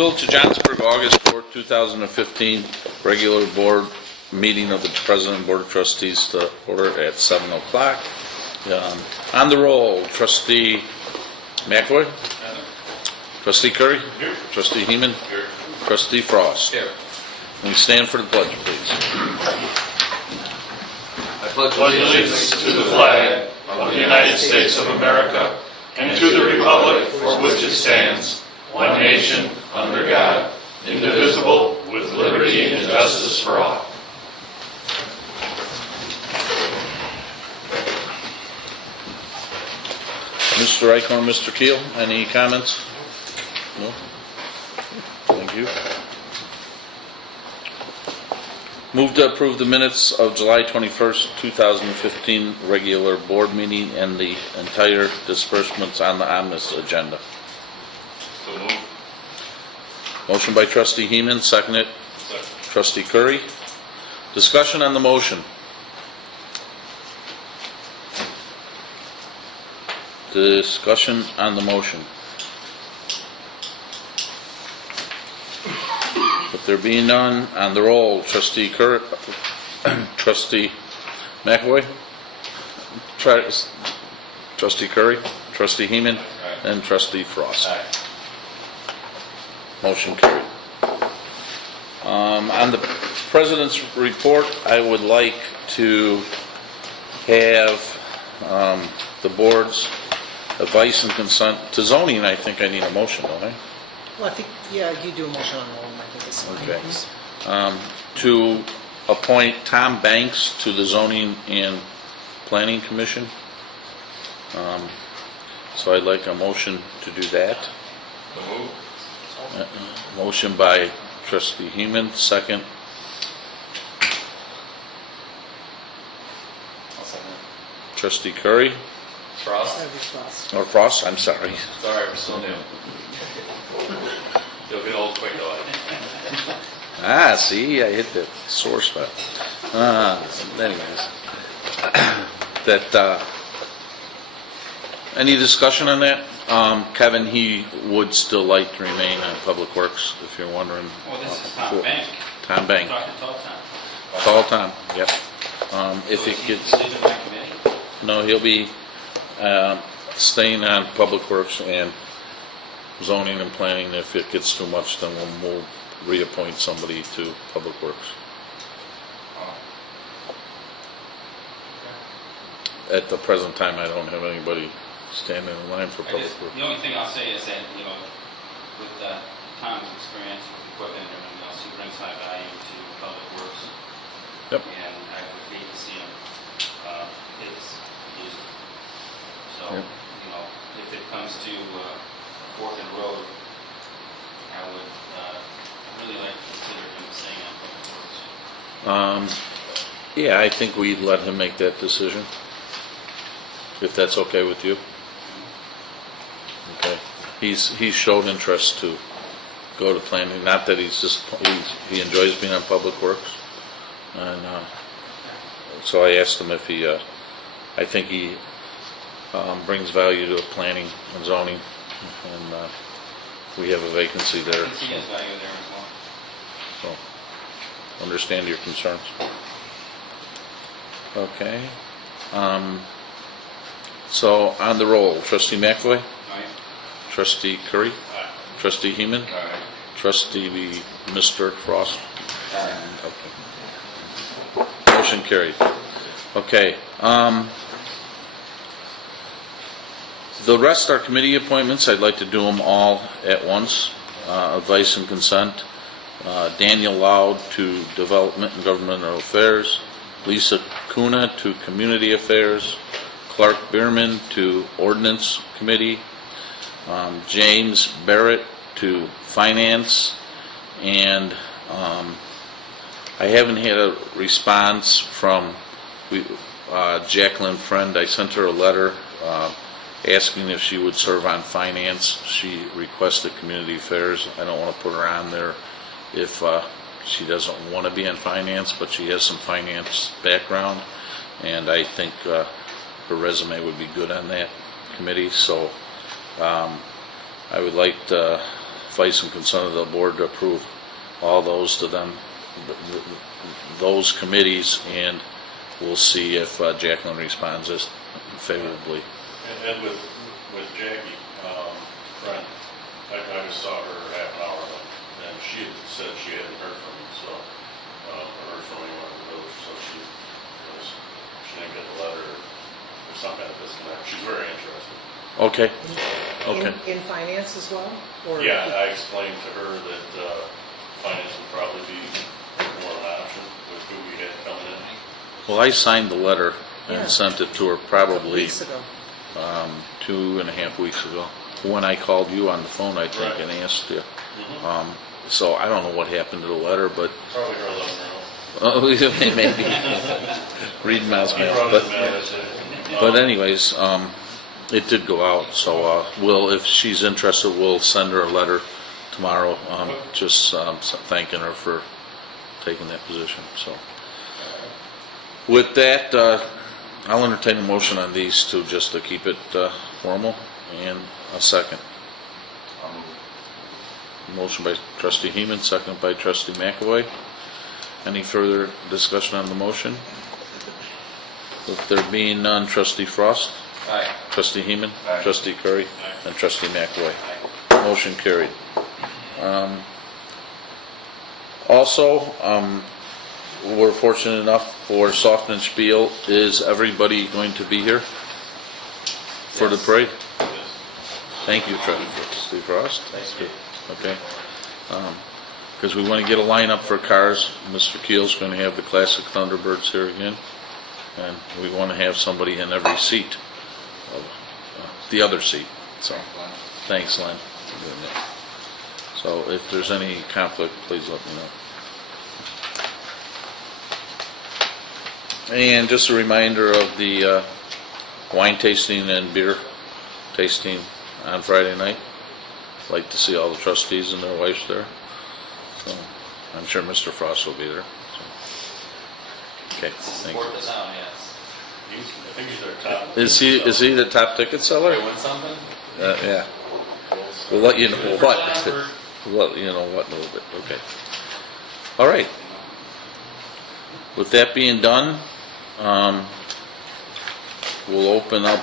Bill to Johnsburg, August 4th, 2015, regular board meeting of the President and Board of Trustees to order at 7 o'clock. On the roll, Trustee McAvoy. Trustee Curry. Here. Trustee Heeman. Here. Trustee Frost. Here. And stand for the pledge, please. I pledge allegiance to the flag of the United States of America and to the republic for which it stands, one nation, under God, indivisible, with liberty and justice for all. Mr. Eichhorn, Mr. Keel, any comments? No? Thank you. Move to approve the minutes of July 21st, 2015 regular board meeting and the entire disbursements on the omnibus agenda. So moved. Motion by Trustee Heeman, seconded. Second. Trustee Curry. Discussion on the motion. Discussion on the motion. If there being none, on the roll, Trustee Curry, Trustee McAvoy, Trustee Curry, Trustee Heeman, and Trustee Frost. Aye. Motion carried. On the President's report, I would like to have the board's advice and consent to zoning. I think I need a motion, don't I? Well, I think, yeah, you do a motion on all of them, I think it's fine. Okay. To appoint Tom Banks to the Zoning and Planning Commission. So I'd like a motion to do that. So moved. Motion by Trustee Heeman, second. I'll second. Trustee Curry, Frost. That'd be Frost. or Frost, I'm sorry. Sorry, we're still new. You'll get old quick though. See, I hit the sore spot. Anyways, any discussion on that? Kevin, he would still like to remain on Public Works, if you're wondering. Well, this is Tom Bank. Tom Bank. Talking Tall Tom. Tall Tom, yep. If So it he's gets, leaving my committee? no, he'll be staying on Public Works and Zoning and Planning. If it gets too much, then we'll reappoint somebody to Public Works. At the present time, I don't have anybody standing in line for Public Works. The only thing I'll say is that, with Tom's experience with equipment and everything else, he brings high value to Public Works. Yep. And I would hate to see him use it. So, Yep. if it comes to fork in the road, I would really like to consider him staying on Public Works. Yeah, I think we'd let him make that decision, if that's okay with you. Okay. He's showed interest to go to planning, not that he enjoys being on Public Works. And so I asked him if I think he brings value to planning and zoning, and we have a vacancy there. I can see his value there as well. So, understand your concerns. Okay. So, on the roll, Trustee McAvoy, All right? Trustee Curry, Aye. Trustee Heeman, All right. Trustee Mr. Frost. Okay. Motion carried. Okay. The rest are committee appointments. I'd like to do them all at once. Advice and consent. Daniel Loud to Development and Governmental Affairs. Lisa Kuna to Community Affairs. Clark Bierman to Ordinance Committee. James Barrett to Finance. And I haven't had a response from Jacqueline Friend. I sent her a letter asking if she would serve on Finance. She requested Community Affairs. I don't want to put her on there if she doesn't want to be in Finance, but she has some finance background, and I think her resume would be good on that committee. So I would like to advice and consent of the board to approve all those to them, those committees, and we'll see if Jacqueline responds as favorably. And with Jackie, friend, I just saw her half an hour ago, and she had said she hadn't heard from me, so, heard from anyone in the village, so she didn't get the letter, or some kind of disconnect. She's very interested. Okay, okay. In finance as well? Or Yeah, I explained to her that, finance would probably be more of an option with who we had coming in. Well, I signed the letter Yeah. and sent it to her a couple probably weeks ago. 2.5 weeks ago, when I called you on the phone, I think, Right. and asked you. So I don't know what happened to the letter, but Probably her letting her know. maybe read Matt's I mail. wrote it, man, I said, But anyways, it did go out, so if she's interested, we'll send her a letter tomorrow, just thanking her for taking that position, so. With that, I'll entertain a motion on these two, just to keep it formal, and a second. Motion by trustee Heeman, second by trustee McAvoy. Any further discussion on the motion? With there being none, trustee Frost? Aye. Trustee Heeman? Aye. Trustee Curry? And trustee McAvoy. Motion carried. Also, we're fortunate enough for Softman Spiel. Is everybody going to be here for the parade? Thank you, trustee Frost. That's good. Okay. Because we want to get a lineup for cars. Mr. Keel's going to have the classic Thunderbirds here again. And we want to have somebody in every seat of the other seat. So, thanks, Len. for doing that. So, if there's any conflict, please let me know. And just a reminder of the wine tasting and beer tasting on Friday night. Like to see all the trustees and their wives there. So, I'm sure Mr. Frost will be there. So. Okay, thank you. Support the town, yes. I think he's our top. Is he the top ticket seller? Wait, win something? Yeah. We'll let you know what. We'll let you know what in a little bit. Okay. All right. With that being done, we'll open up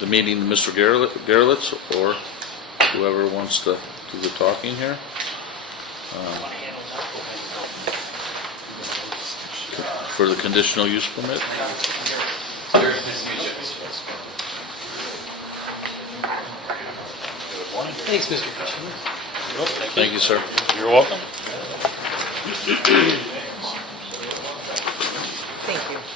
the meeting to Mr. Gerlitz or whoever wants to do the talking here. For the conditional use permit. Thanks, Mr. Commissioner. Thank you, sir. You're welcome. Thank you.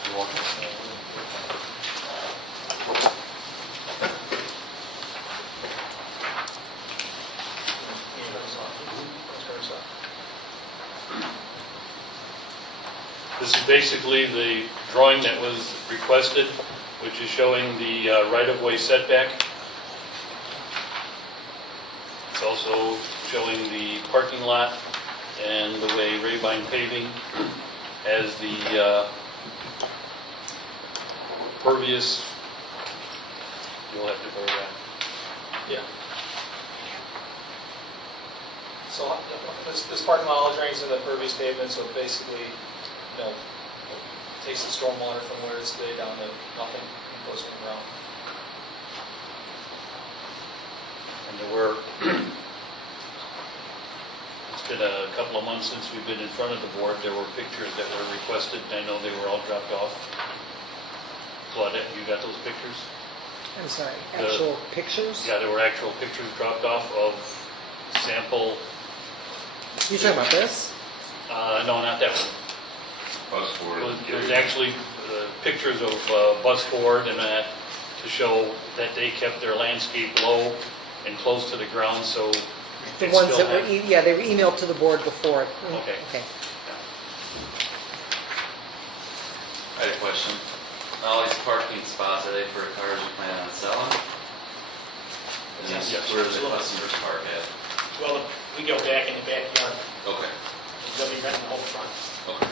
This is basically the drawing that was requested, which is showing the right-of-way setback. It's also showing the parking lot and the way Rabine Paving has the pervious. You'll have to go around. Yeah. So this parking lot all drains in the pervious pavement, so basically, takes the stormwater from where it's today down to nothing and goes in the ground. And there were, it's been a couple of months since we've been in front of the board. There were pictures that were requested. I know they were all dropped off. Claudette, you got those pictures? I'm sorry, actual pictures? Yeah, there were actual pictures dropped off of sample, You talking about this? no, not that one. There's actually pictures of Buzz Ford and that to show that they kept their landscape low and close to the ground, so The it ones still that were, had- they were emailed to the board before. Okay. Okay. I had a question. All these parking spots, are they for cars you plan on selling? And Yes. where do the customers park at? Well, we go back in the backyard, Okay, they'll be renting the whole front. okay.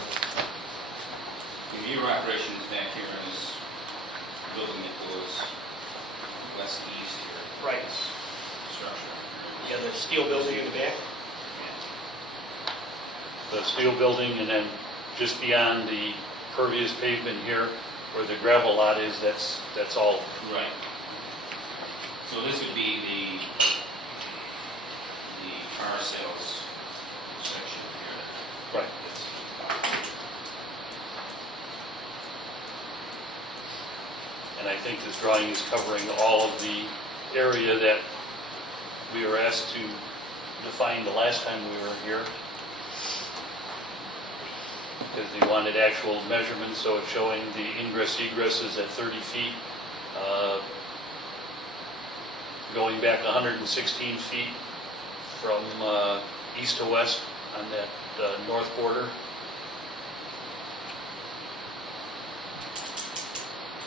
Your operations back here is building it was west-east here. Right. Structure. You got the steel building in the back. The steel building, and then just beyond the pervious pavement here, where the gravel lot is, that's all. Right. So this would be the car sales section here. Right. And I think this drawing is covering all of the area that we were asked to define the last time we were here. Because they wanted actual measurements, so it's showing the ingress egress is at 30 feet. Going back 116 feet from east to west on that north border.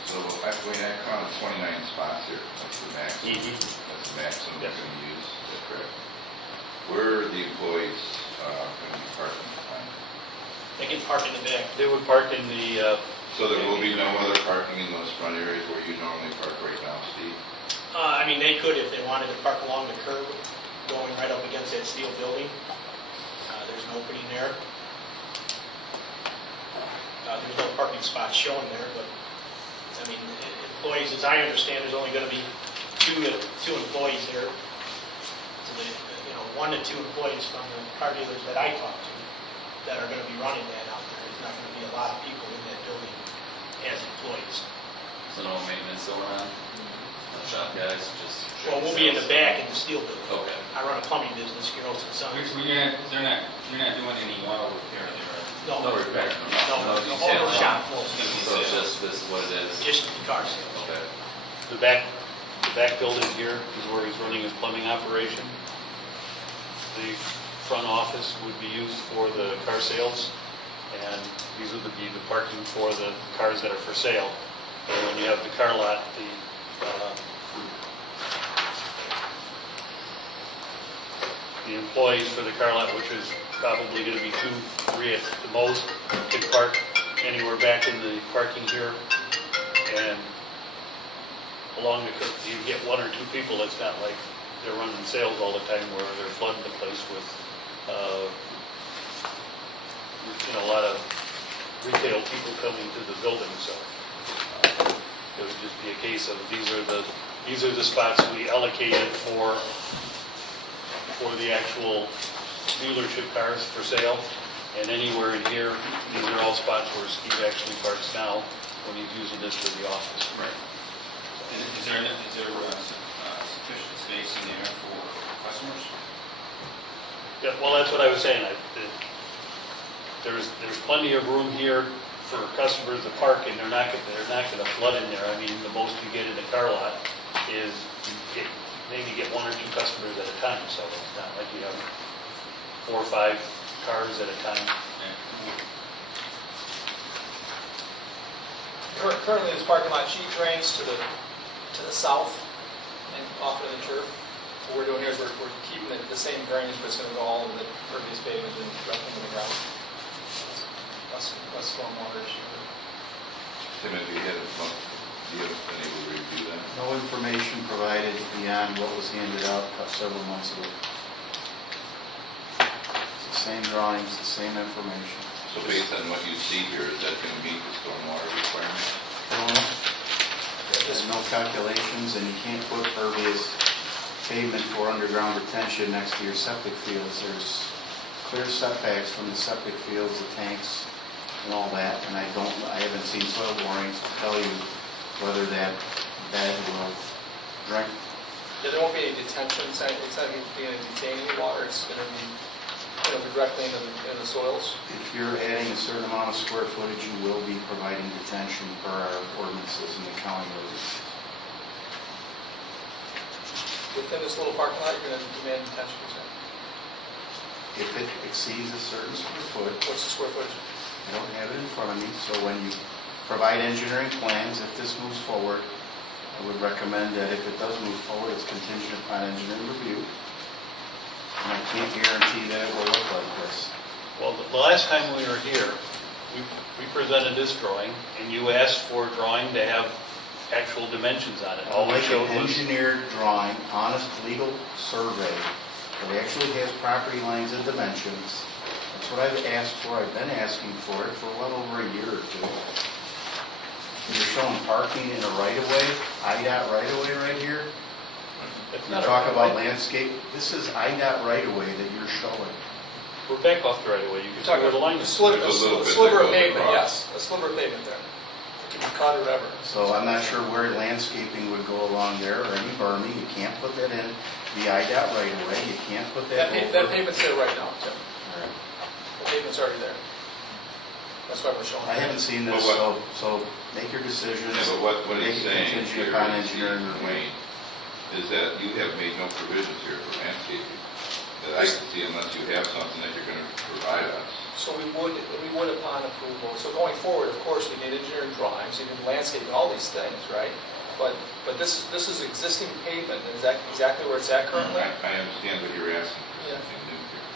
So actually, I counted 29 spots here. That's the maximum. That's the maximum we're Yes. going to use. Is that correct? Where are the employees going to be parking? They can park in the back. They would park in the, So there will be no other parking in those front areas where you normally park right now, Steve? I mean, they could if they wanted to park along the curb, going right up against that steel building. There's an opening there. There's no parking spots shown there, but, I mean, employees, as I understand, there's only going to be two employees there. So they, 1 to 2 employees from the car dealers that I talked to that are going to be running that out there. There's not going to be a lot of people in that building as employees. So no maintenance going on? No shop guys, just... Well, we'll be in the back in the steel building. Okay. I run a plumbing business, Garrelson Sons. You're not doing any auto repair there. No repair? No, the whole detail. shop, no, So it's just, this is what it is? just the car sales. Okay. the back building here is where he's running his plumbing operation. The front office would be used for the car sales, and these would be the parking for the cars that are for sale. And when you have the car lot, the employees for the car lot, which is probably going to be 2, 3 at the most, can park anywhere back in the parking here. And along the curb, you get 1 or 2 people. It's not like they're running sales all the time where they're flooding the place with, a lot of retail people coming to the building. So it would just be a case of these are the spots we allocated for the actual dealership cars for sale. And anywhere in here, these are all spots where Steve actually parks now when he's using this for the office. Right. Is there sufficient space in there for customers? Yeah, well, that's what I was saying. There's plenty of room here for customers to park, and they're not going to flood in there. I mean, the most you get in a car lot is maybe get 1 or 2 customers at a time. So it's not like you have 4 or 5 cars at a time. Currently, this parking lot sheet drains to the south and off of the turf. What we're doing here is we're keeping the same drainage, but it's going to go all over the pervious pavement and directly into the ground. Less stormwater issue. Timothy, you haven't been able to review that? No information provided beyond what was handed out several months ago. It's the same drawings, the same information. So based on what you see here, is that going to meet the stormwater requirements? There's no calculations, and you can't put pervious pavement for underground retention next to your septic fields. There's clear setbacks from the septic fields, the tanks, and all that, and I haven't seen soil borings to tell you whether that bed will drain. Yeah, there won't be any detention. It's not going to be any detaining water. It's going to be directly into the soils. If you're adding a certain amount of square footage, you will be providing detention per our ordinances in the county ordinance. Within this little parking lot, you're going to demand detention. If it exceeds a certain square foot, What's the square footage? I don't have it in front of me, so when you provide engineering plans, if this moves forward, I would recommend that if it does move forward, it's contingent upon engineering review. And I can't guarantee that it will look like this. Well, the last time we were here, we presented this drawing, and you asked for a drawing to have actual dimensions on it. I All would we like showed an was, engineered drawing, honest legal survey that actually has property lines and dimensions. That's what I've asked for. I've been asking for it for well over a year or two. You're showing parking in a right-of-way, IDOT right-of-way right here. It's You not a talk about right-of-way. landscape, this is IDOT right-of-way that you're showing. we're back off the right away. You can see where the line A is. sliver, There's a little a bit sliver that of goes pavement, across. yes, a sliver of pavement there. It can be cut or whatever. So I'm not sure where landscaping would go along there or any berming. You can't put that in the IDOT right-of-way. You can't put that That over. pavement's there right now, Tim. The pavement's already there. That's why we're showing. I haven't seen this, But so make your decisions. Yeah, but what Make he's it saying contingent here, upon is, engineering review. Wayne, is that you have made no provisions here for landscaping that I can see unless you have something that you're going to provide us. So we would upon approval. So going forward, of course, we need engineering drawings, even landscaping, all these things, right? But this is existing pavement, and is that exactly where it's at currently? I understand what you're asking for Yeah. something new here.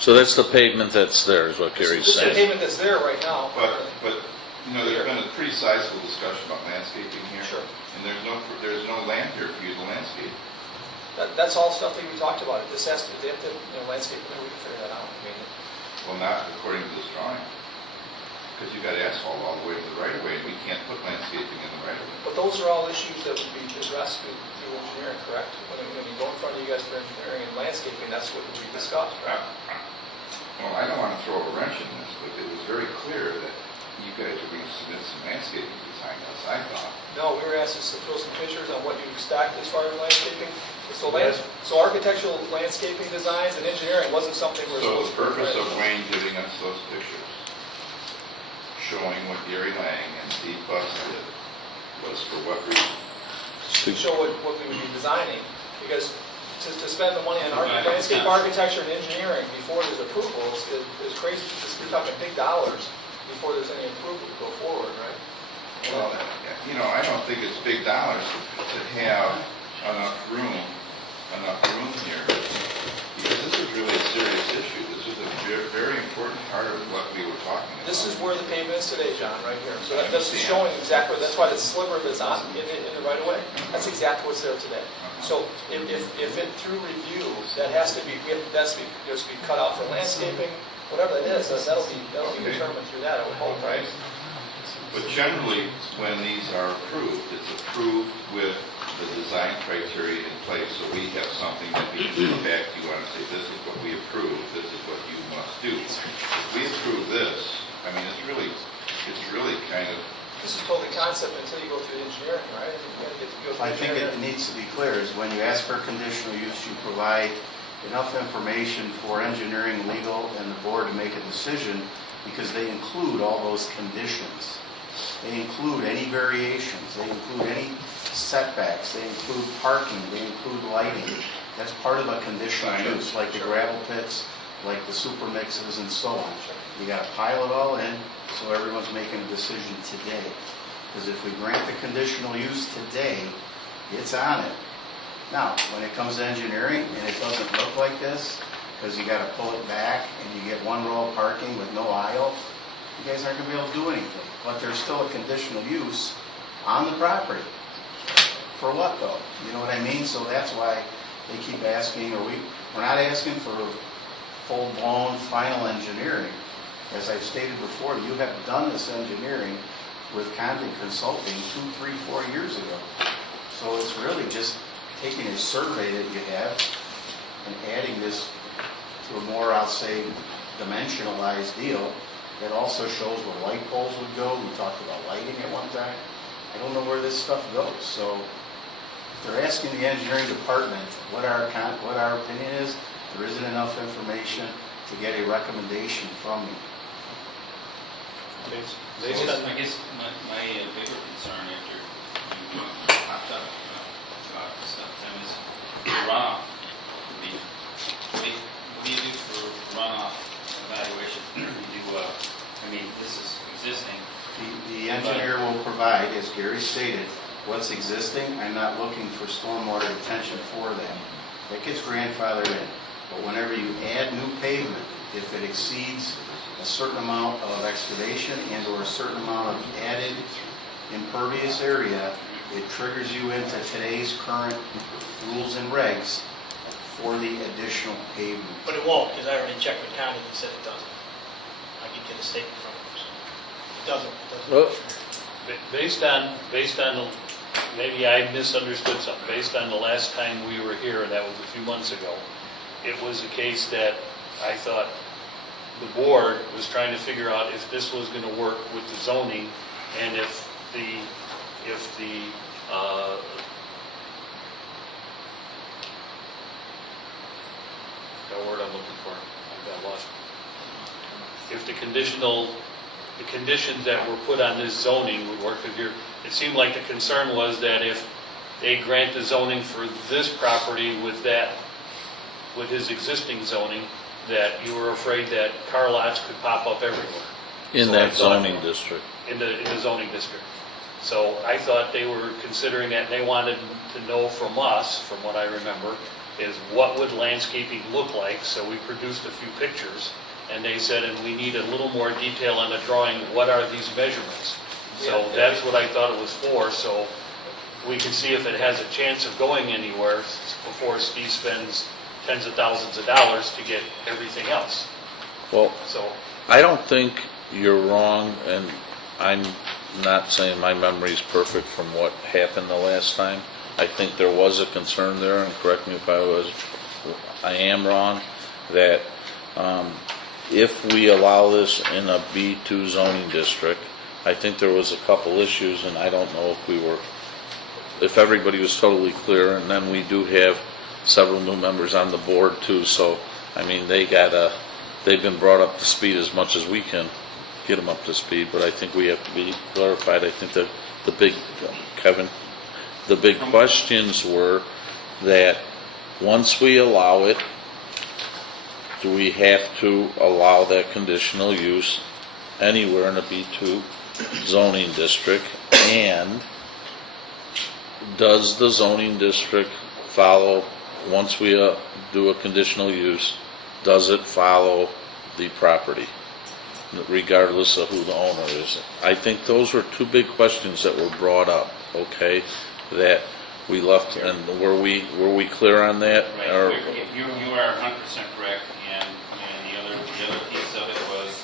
So that's the pavement that's there, is what Gary's This is the saying. pavement that's there right now. But, you know, there's been a pretty sizable discussion about landscaping here. Sure. And there's no land here for you to landscape. That's all stuff that we talked about. This has to, they have to, landscape, and we can figure that out. I mean, Well, not according to this drawing. Because you've got asphalt all the way to the right of way, and we can't put landscaping in the right of way. but those are all issues that would be addressed through engineering, correct? When you go in front of you guys for engineering and landscaping, that's what we discussed, right? Well, I don't want to throw a wrench in this, but it was very clear that you guys were going to submit some landscaping design, as I thought. No, we were asked to throw some pictures on what you expect as far as landscaping. So Yes. so architectural landscaping designs and engineering wasn't something we're So supposed the to. purpose of Wayne giving us those pictures, showing what Gary Lang and Steve Buss did, was for what reason? To show what we would be designing, because to spend the money on Right. landscape architecture and engineering before there's approval is crazy. You're talking big dollars before there's any approval to go forward, right? Well, you know, I don't think it's big dollars to have enough room here, because this is really a serious issue. This is a very important part of what we were talking about. This is where the pavement is today, John, right here. So this is showing exactly, that's why the sliver that's on in the right of way, that's exactly what's there today. So if it through review, that has to be cut out for landscaping, whatever that is, that'll be determined through that, I would hope, right? But generally, when these are approved, it's approved with the design criteria in place, so we have something that we can come back to you on and say, this is what we approve, this is what you must do. If we approve this, I mean, it's really kind of, This is totally concept until you go through the engineering, right? You gotta get to go through I think it engineering. needs to be clear is when you ask for conditional use, you provide enough information for engineering, legal, and the board to make a decision because they include all those conditions. They include any variations, they include any setbacks, they include parking, they include lighting. That's part of a conditional use, like the gravel pits, like the super mixes and so on. You gotta pile it all in, so everyone's making a decision today. Because if we grant the conditional use today, it's on it. Now, when it comes to engineering and it doesn't look like this, because you gotta pull it back and you get one row of parking with no aisle, you guys aren't gonna be able to do anything. But there's still a conditional use on the property. For what though? You know what I mean? So that's why they keep asking, we're not asking for full-blown final engineering. As I've stated before, you have done this engineering with Condon Consulting 2, 3, 4 years ago. So it's really just taking a survey that you have and adding this to a more, I'll say, dimensionalized deal that also shows where light poles would go. We talked about lighting at one time. I don't know where this stuff goes. So if they're asking the engineering department what our opinion is, there isn't enough information to get a recommendation from me. I guess my bigger concern after you popped up about this stuff, Tim, is runoff. I mean, what do you do for runoff evaluation? This is existing. The engineer will provide, as Gary stated, what's existing. I'm not looking for stormwater detention for them. That gets grandfathered in. But whenever you add new pavement, if it exceeds a certain amount of excavation and or a certain amount of added impervious area, it triggers you into today's current rules and regs for the additional pavement. But it won't, because I already checked with Connie, he said it doesn't. I can get a statement from him. It doesn't, it doesn't. Based on, maybe I misunderstood something, based on the last time we were here, and that was a few months ago, it was a case that I thought the board was trying to figure out if this was going to work with the zoning, and if the the word I'm looking for, I got lost. If the conditions that were put on this zoning would work, because it seemed like the concern was that if they grant the zoning for this property with his existing zoning, that you were afraid that car lots could pop up everywhere. In So that I thought- zoning district. In the zoning district. So I thought they were considering that, and they wanted to know from us, from what I remember, is what would landscaping look like, so we produced a few pictures, and they said, and we need a little more detail on the drawing, what are these measurements? So that's what I thought it was for, so we can see if it has a chance of going anywhere before Steve spends tens of thousands of dollars to get everything else. Well, So, I don't think you're wrong, and I'm not saying my memory's perfect from what happened the last time. I think there was a concern there, and correct me if I am wrong, that if we allow this in a B2 zoning district, I think there was a couple issues, and I don't know if everybody was totally clear, and then we do have several new members on the board too, so, I mean, they've been brought up to speed as much as we can get them up to speed, but I think we have to be clarified. I think that the big questions were that once we allow it, do we have to allow that conditional use anywhere in a B2 zoning district? And does the zoning district follow, once we do a conditional use, does it follow the property, regardless of who the owner is? I think those were two big questions that were brought up, okay, that we left, and were we clear on that? Right, Or- you are 100% correct, and the other piece of it was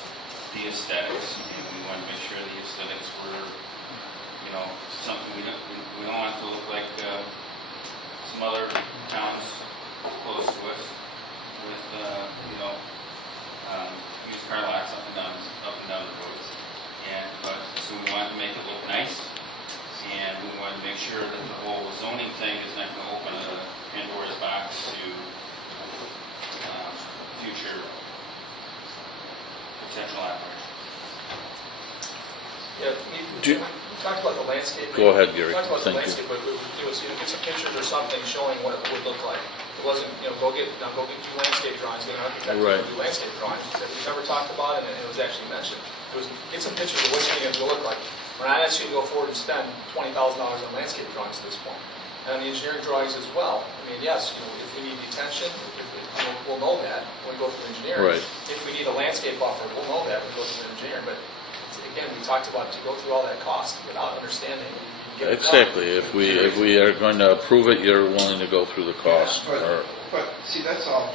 the aesthetics, and we wanted to make sure the aesthetics were, something we don't want it to look like some other towns close to us with, used car lots up and down the roads. So we wanted to make it look nice, and we wanted to make sure that the whole zoning thing is not going to open a Pandora's box to future potential operations. Yeah, Do- we talked about the landscape. Go ahead, Gary. We talked about the Thank you. landscape, but what we would do is, get some pictures or something showing what it would look like. It wasn't, go get do landscape drawings, get an architect Right. to do landscape drawings. That we never talked about, and it was actually mentioned. It was, get some pictures of what you think it's going to look like. We're not asking you to go forward and spend $20,000 on landscape drawings at this point. And on the engineering drawings as well. I mean, yes, if we need detention, we'll know that when we go through engineering. Right. If we need a landscape buffer, we'll know that when we go through engineering. But again, we talked about to go through all that cost without understanding. You get it done. Exactly. If we are going to approve it, you're willing to go through the cost. Or- But, see, that's all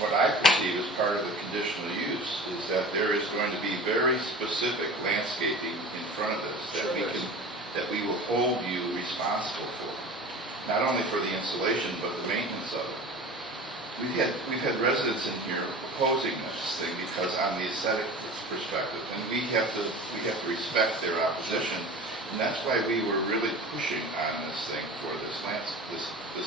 what I perceive as part of the conditional use, is that there is going to be very specific landscaping in front of this Sure there is. that we will hold you responsible for. Not only for the installation, but the maintenance of it. We've had residents in here opposing this thing because on the aesthetic perspective, and we have to respect their opposition, and that's why we were really pushing on this thing for this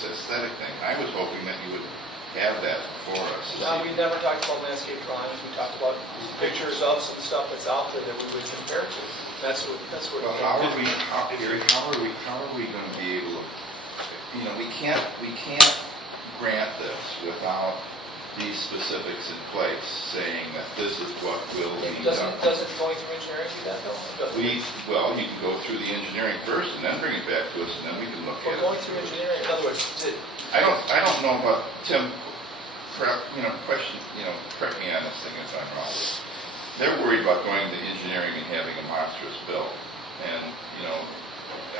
aesthetic thing. I was hoping that you would have that before us. No, we never talked about landscape drawings. We talked about pictures of some stuff that's out there that we would compare to. That's what. Well, Gary, how are we going to be able to? We can't grant this without these specifics in place, saying that this is what will be done. Doesn't going through engineering do that though? You can go through the engineering first and then bring it back to us, and then we can look We're at going it. through engineering. In other words, I don't know about Tim. Correct me on this thing if I'm wrong. They're worried about going to engineering and having a monstrous bill. And, you know,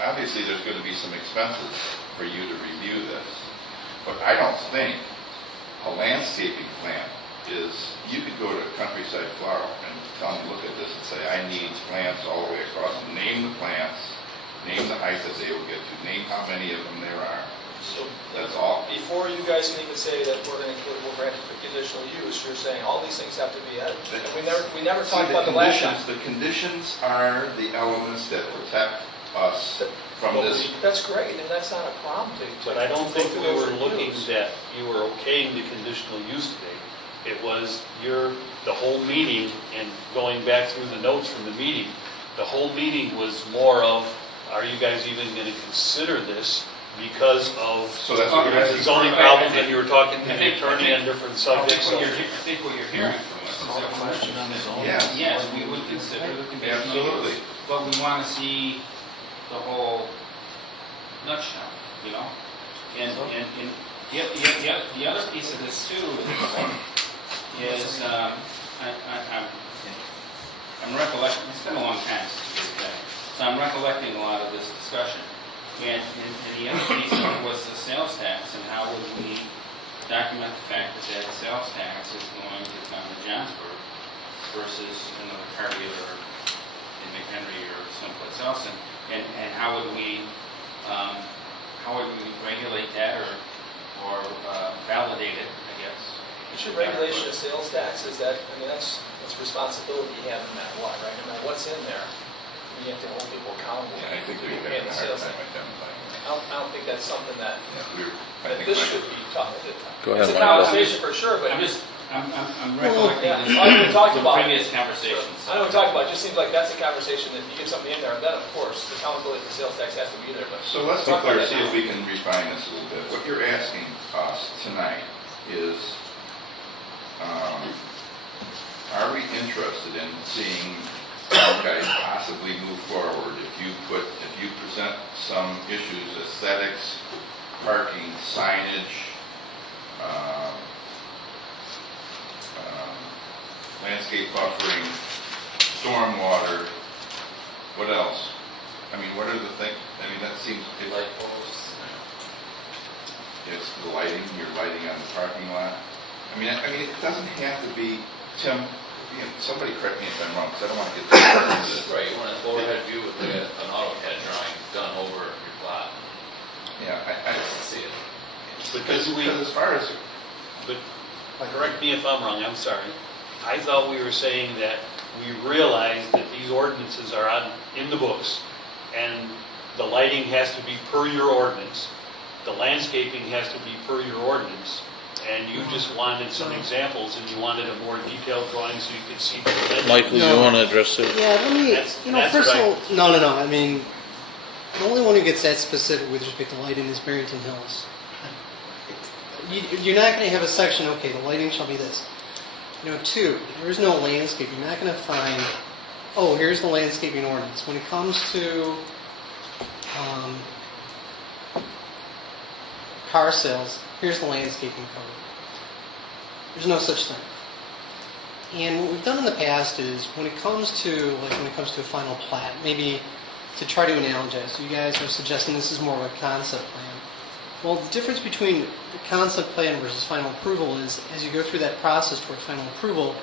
obviously there's going to be some expenses for you to review this. But I don't think a landscaping plan is, you could go to Countryside Flower and tell them, look at this and say, I need plants all the way across. Name the plants, name the height that they will get to, name how many of them there are. So That's all. before you guys can even say that we're granting for conditional use, you're saying all these things have to be added. And we never talked about the last time. The conditions are the elements that protect us from this. That's great, and that's not a problem to. But I don't think go we through were those looking reviews. that you were okaying the conditional use today. It was the whole meeting, and going back through the notes from the meeting, the whole meeting was more of, are you guys even going to consider this because of So that's what you're asking for. zoning problems, and you were talking to the attorney on different subjects. I think what you're hearing from us is that we're- Yes, yes, we would consider the conditional absolutely. use, but we want to see the whole nutshell, you know? And the other piece of this too is I'm recollecting, it's been a long time since we did that, so I'm recollecting a lot of this discussion. And the other piece of it was the sales tax, and how would we document the fact that that sales tax is going to come to Johnsburg versus another Target or in McHenry or someplace else, and how would we regulate that or validate it, I guess? What's your regulation of sales tax? Is that, I mean, that's responsibility you have no matter what, right? No matter what's in there, you have to hold people accountable. Yeah, I think we're Pay having the a hard sales time tax. identifying that. I don't think that's something that I think this Mike- should be talked about. Go ahead, It's a Mike. conversation for sure, but I'm recollecting yeah, this I know we talked from about it. previous conversations. I know we talked about it. It just seems like that's a conversation that you get something in there, and then of course the accountability for sales tax has to be there. But So let's be talk about clear, that see now. if we can refine this a little bit. What you're asking us tonight is, are we interested in seeing you guys possibly move forward if you present some issues, aesthetics, parking, signage, landscape buffering, stormwater, what else? I mean, what are the things, I mean, that seems, Light posts. it's the lighting, you're lighting on the parking lot. I mean, it doesn't have to be, Tim, somebody correct me if I'm wrong, because I don't want to get into this. Right, you want an overhead view with an AutoCAD drawing done over your plot. Yeah, I See it. Because as far as, but correct me if I'm wrong, I'm sorry. I thought we were saying that we realized that these ordinances are in the books, and the lighting has to be per your ordinance, the landscaping has to be per your ordinance, and you just wanted some examples, and you wanted a more detailed drawing so you could see the dimensions. Michael, do you No. want to address it? Yeah, let me, That's- that's first of right. all, no, I mean, the only one who gets that specific with respect to lighting is Barrington Hills. You're not going to have a section, okay, the lighting shall be this. Two, there is no landscape. You're not going to find, oh, here's the landscaping ordinance. When it comes to car sales, here's the landscaping code. There's no such thing. And what we've done in the past is, when it comes to a final plat, maybe to try to analogize, you guys are suggesting this is more of a concept plan. Well, the difference between the concept plan versus final approval is, as you go through that process toward final approval,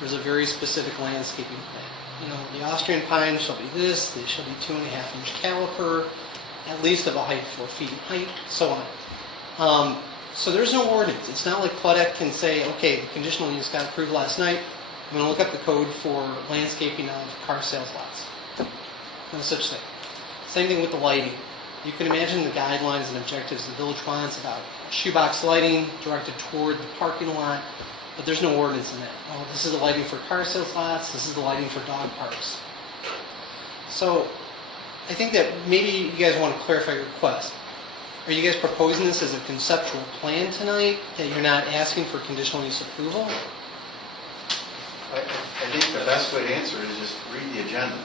there's a very specific landscaping plan. The Austrian pine shall be this, they shall be 2.5-inch caliper, at least of a height 4 feet in height, so on. So there's no ordinance. It's not like Claudette can say, okay, the conditional use got approved last night, I'm going to look up the code for landscaping of car sales lots. No such thing. Same thing with the lighting. You can imagine the guidelines and objectives the village wants about shoebox lighting directed toward the parking lot, but there's no ordinance in that. Oh, this is the lighting for car sales lots, this is the lighting for dog parks. So I think that maybe you guys want to clarify your request. Are you guys proposing this as a conceptual plan tonight, that you're not asking for conditional use approval? I think the best way to answer it is just read the agenda.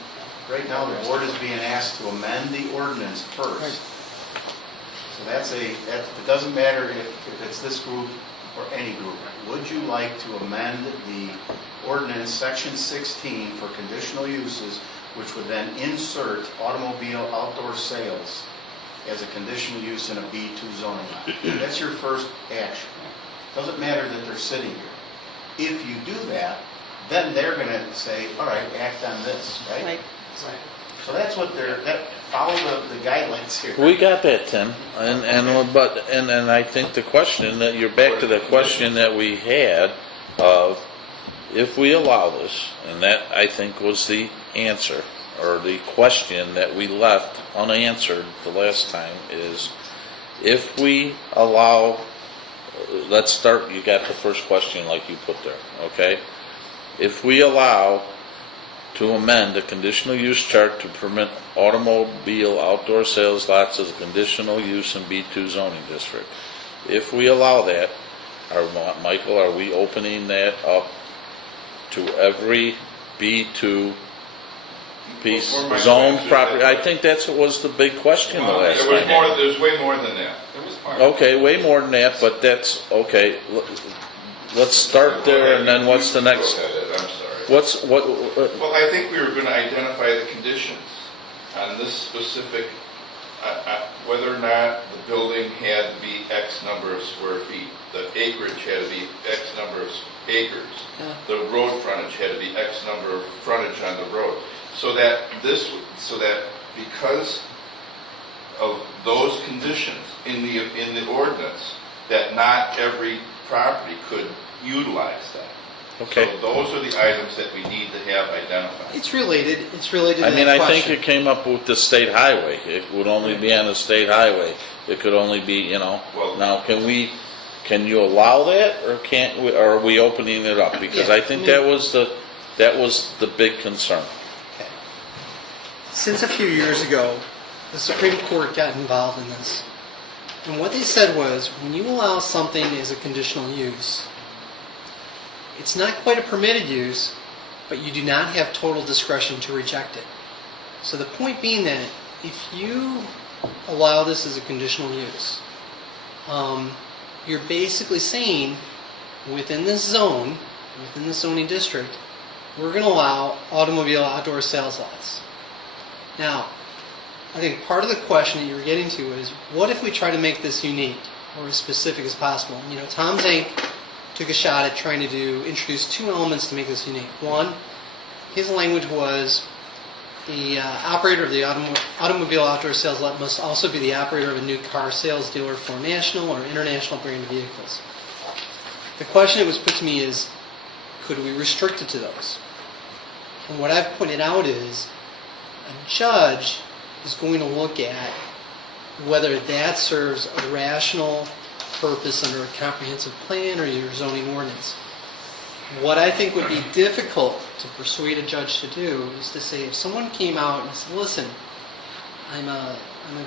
Right now, the board is being asked to amend the ordinance first. So it doesn't matter if it's this group or any group. Would you like to amend the ordinance, section 16, for conditional uses which would then insert automobile outdoor sales as a conditional use in a B2 zoning lot. That's your first action. Doesn't matter that they're sitting here. If you do that, then they're going to say, all right, act on this, right? Right. So that's what follow the guidelines here. We got that, Tim, and I think the question that you're back to the question that we had of if we allow this, and that I think was the answer or the question that we left unanswered the last time is if we allow. Let's start. You got the first question like you put there, okay? If we allow to amend the conditional use chart to permit automobile outdoor sales lots as a conditional use in B2 zoning district. If we allow that, Michael, are we opening that up to every B2 piece, Before my zone answer property? that- I think that's what was the big question the last There was time. there's way more than that. There was more. Okay, way more than that, but that's, okay, let's start there, and then what's the next? Go ahead, I'm sorry. What, Well, I think we were going to identify the conditions on this specific, whether or not the building had to be X number of square feet, the acreage had to be X number of acres, the road frontage had to be X number of frontage on the road, so that because of those conditions in the ordinance, that not every property could utilize that. okay. So those are the items that we need to have identified. It's related to I that mean, I think question. it came up with the state highway. It would only be on the state highway. It could only be, Well- now can you allow that or can't we, or are we opening it up? Because Yeah, I think I mean- that was the big concern. Okay. Since a few years ago, the Supreme Court got involved in this. And what they said was, when you allow something as a conditional use, it's not quite a permitted use, but you do not have total discretion to reject it. So the point being that if you allow this as a conditional use, you're basically saying within this zone, within the zoning district, we're going to allow automobile outdoor sales lots. Now, I think part of the question that you were getting to is, what if we try to make this unique or as specific as possible? Tom Zink took a shot at trying to introduce two elements to make this unique. One, his language was the operator of the automobile outdoor sales lot must also be the operator of a new car sales dealer for national or international brand vehicles. The question that was put to me is, could we restrict it to those? And what I've pointed out is, a judge is going to look at whether that serves a rational purpose under a comprehensive plan or your zoning ordinance. What I think would be difficult to persuade a judge to do is to say, if someone came out and said, listen, I'm a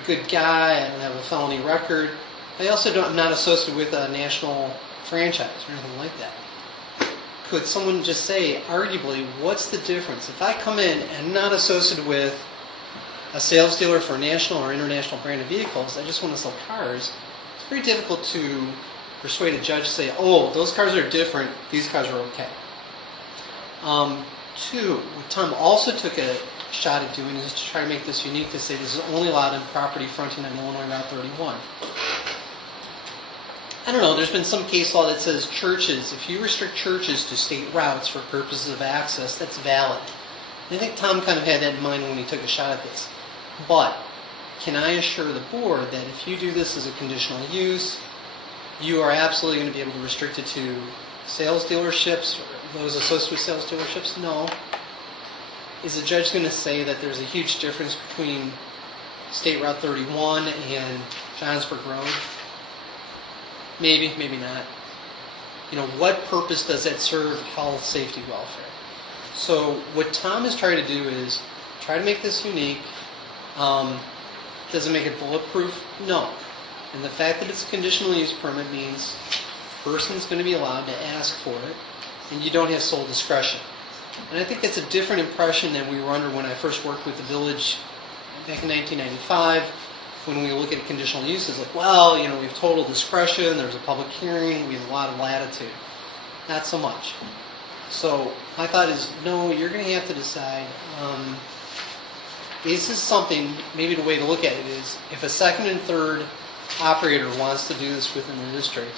good guy, I don't have a felony record, I'm not associated with a national franchise or anything like that. Could someone just say, arguably, what's the difference? If I come in and I'm not associated with a sales dealer for national or international brand of vehicles, I just want to sell cars, it's very difficult to persuade a judge to say, oh, those cars are different, these cars are okay. Two, what Tom also took a shot at doing is to try to make this unique, to say this is only allowed on property fronting on Illinois Route 31. I don't know, there's been some case law that says churches, if you restrict churches to state routes for purposes of access, that's valid. And I think Tom kind of had that in mind when he took a shot at this. But can I assure the board that if you do this as a conditional use, you are absolutely going to be able to restrict it to sales dealerships or those associated with sales dealerships? No. Is the judge going to say that there's a huge difference between State Route 31 and Johnsburg Road? Maybe, maybe not. What purpose does that serve health, safety, welfare? So what Tom is trying to do is try to make this unique. Does it make it bulletproof? No. And the fact that it's a conditional use permit means the person's going to be allowed to ask for it, and you don't have sole discretion. And I think that's a different impression than we were under when I first worked with the village back in 1995, when we look at conditional uses, like, well, we have total discretion, there's a public hearing, we have a lot of latitude. Not so much. So my thought is, no, you're going to have to decide, Is this something, maybe the way to look at it is, if a second and third operator wants to do this within the district,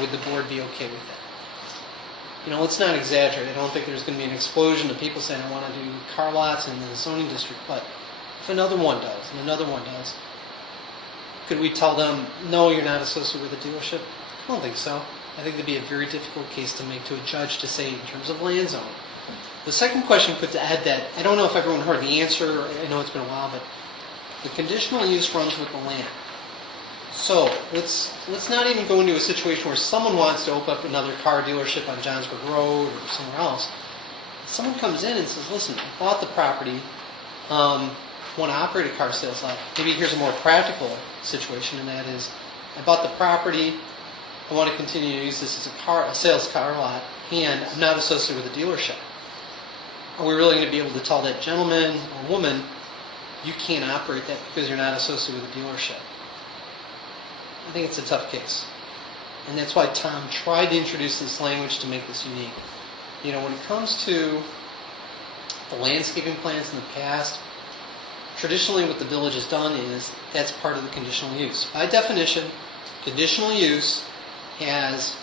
would the board be okay with that? You know, let's not exaggerate. I don't think there's going to be an explosion of people saying, I want to do car lots in the zoning district, but if another one does, and another one does, could we tell them, no, you're not associated with a dealership? I don't think so. I think it'd be a very difficult case to make to a judge to say in terms of land zoning. The second question put to add that, I don't know if everyone heard the answer, I know it's been a while, but the conditional use runs with the land. So let's not even go into a situation where someone wants to open up another car dealership on Johnsburg Road or somewhere else. Someone comes in and says, listen, I bought the property, want to operate a car sales lot. Maybe here's a more practical situation, and that is, I bought the property, I want to continue to use this as a sales car lot, and I'm not associated with a dealership. Are we really going to be able to tell that gentleman or woman, you can't operate that because you're not associated with a dealership? I think it's a tough case. And that's why Tom tried to introduce this language to make this unique. You know, when it comes to the landscaping plans in the past, traditionally what the village has done is that's part of the conditional use. By definition, conditional use has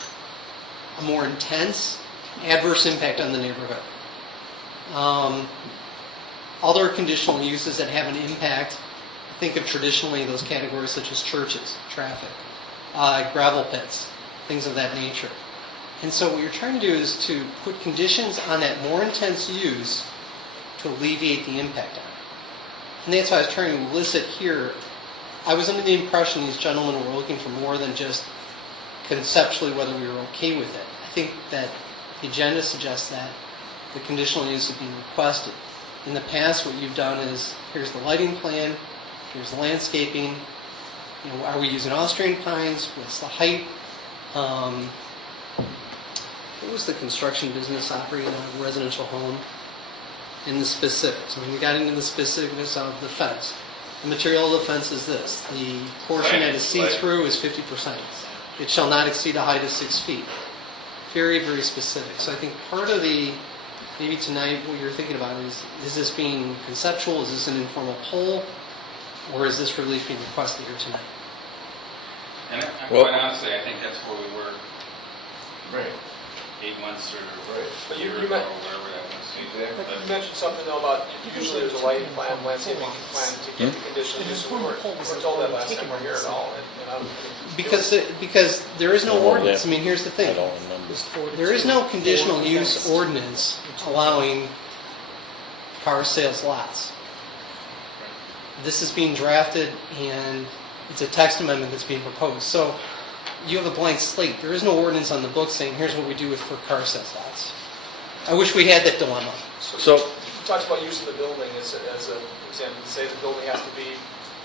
a more intense adverse impact on the neighborhood. Other conditional uses that have an impact, think of traditionally those categories such as churches, traffic, gravel pits, things of that nature. And so what you're trying to do is to put conditions on that more intense use to alleviate the impact on it. And that's why I was trying to elicit here. I was under the impression these gentlemen were looking for more than just conceptually whether we were okay with it. I think that the agenda suggests that the conditional use is being requested. In the past, what you've done is, here's the lighting plan, here's the landscaping, you know, are we using Austrian pines, what's the height, what was the construction business operating on a residential home, in the specifics. I mean, we got into the specifics of the fence. The material of the fence is this, the portion that is see-through is 50%. It shall not exceed a height of 6 feet. Very, very specific. So I think part of the, maybe tonight what you're thinking about is this being conceptual, is this an informal poll, or is this relief being requested here tonight? And Well- quite honestly, I think that's where we were Right. 8 months or But a you year ago, meant- or whatever that was. You mentioned something though about usually there's a lighting plan, landscaping plan to get the conditional use. We weren't told that last time we were here at all. And I don't think Because there is no ordinance. I mean, here's the I thing. don't remember. There is no conditional use ordinance allowing car sales lots. This is being drafted and it's a text amendment that's being proposed. So you have a blank slate. There is no ordinance on the book saying, here's what we do for car sales lots. I wish we had that dilemma. So, You talked about using the building as an example. Say the building has to be,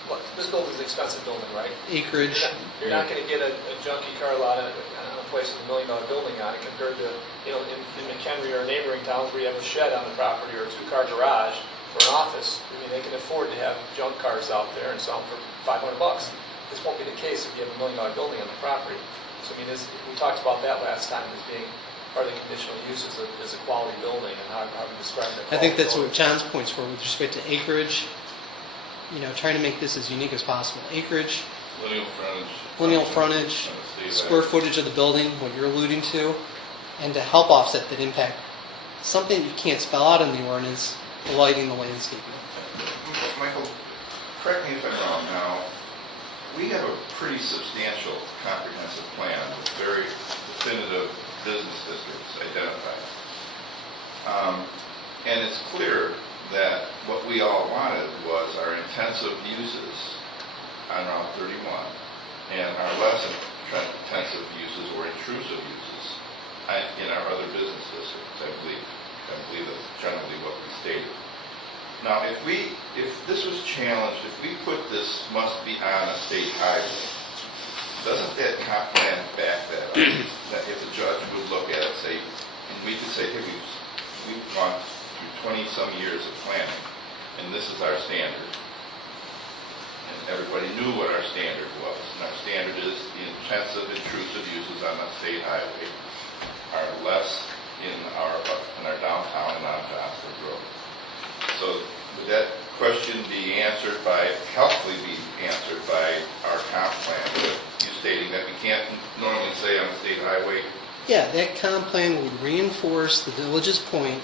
what, this building's an expensive building, right? Acreage. You're not going to get a junky car lot on a place with $1 million building on it compared to, you know, in McHenry or neighboring towns where you have a shed on the property or a 2-car garage for an office. I mean, they can afford to have junk cars out there and sell them for $500. This won't be the case if you have a $1 million building on the property. So, I mean, we talked about that last time as being part of the conditional use is a quality building and how we describe that. I think that's what John's points were with respect to acreage, you know, trying to make this as unique as possible. Acreage, lineal frontage, square footage of the building, what you're alluding to, and to help offset that impact. Something you can't spell out in the ordinance, the lighting, the landscaping. Michael, correct me if I'm wrong now, we have a pretty substantial comprehensive plan with very definitive business districts identified. And it's clear that what we all wanted was our intensive uses on Route 31 and our less intensive uses or intrusive uses in our other business districts, I believe. I believe that's generally what we stated. Now, if this was challenged, if we put this must be on a state highway, doesn't that comp plan back that up? That if the judge would look at it, say, and we could say, hey, we've gone through 20-some years of planning, and this is our standard. And everybody knew what our standard was. And our standard is the intensive, intrusive uses on the state highway are less in our downtown and on Johnsburg Road. So would that question be answered by, helpfully be answered by our comp plan, with you stating that we can't normally say on a state highway. Yeah, that comp plan would reinforce the village's point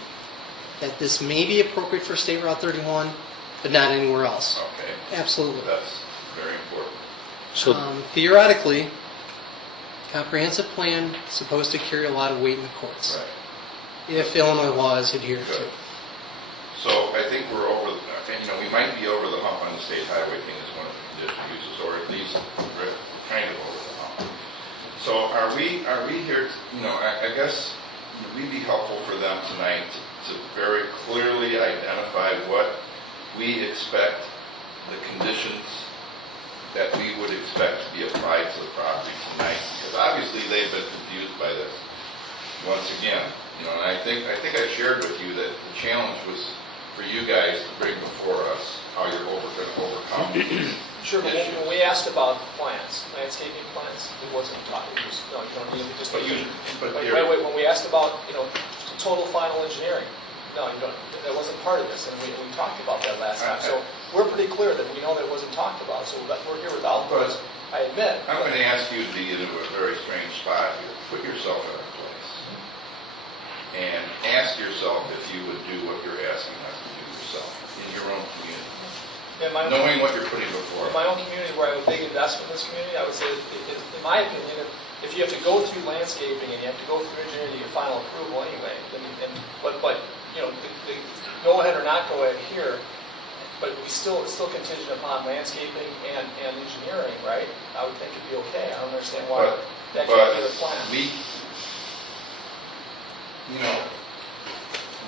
that this may be appropriate for State Route 31, but not anywhere else. Okay, Absolutely. that's very important. So, Theoretically, comprehensive plan is supposed to carry a lot of weight in the courts Right. if Illinois law is adhered to. Good. So I think we're over, and we might be over the hump on the state highway thing as one of the conditional uses, or at least we're kind of over the hump. So are we here, I guess, would we be helpful for them tonight to very clearly identify what we expect, the conditions that we would expect to be applied to the property tonight? Because obviously they've been confused by this. Once again, and I think I shared with you that the challenge was for you guys to bring before us how you're going to overcome these Sure, but issues. when we asked about plans, landscaping plans, it wasn't talking, no, you don't need it, just. But you- but Wait, you're- when we asked about, total final engineering, no, you don't, that wasn't part of this, and we talked about that last time. So we're pretty clear that we know that it wasn't talked about, so we're here without those, I admit. I'm going to ask you to be in a very strange spot here. Put yourself in our place. And ask yourself if you would do what you're asking us to do yourself in your own community. In my own- Knowing what you're putting before In us. my own community, where I have a big investment in this community, I would say, in my opinion, if you have to go through landscaping and you have to go through engineering to get final approval anyway, but the go ahead or not go ahead here, but it's still contingent upon landscaping and engineering, right? I would think it'd be okay. I don't understand why that can't be the plan.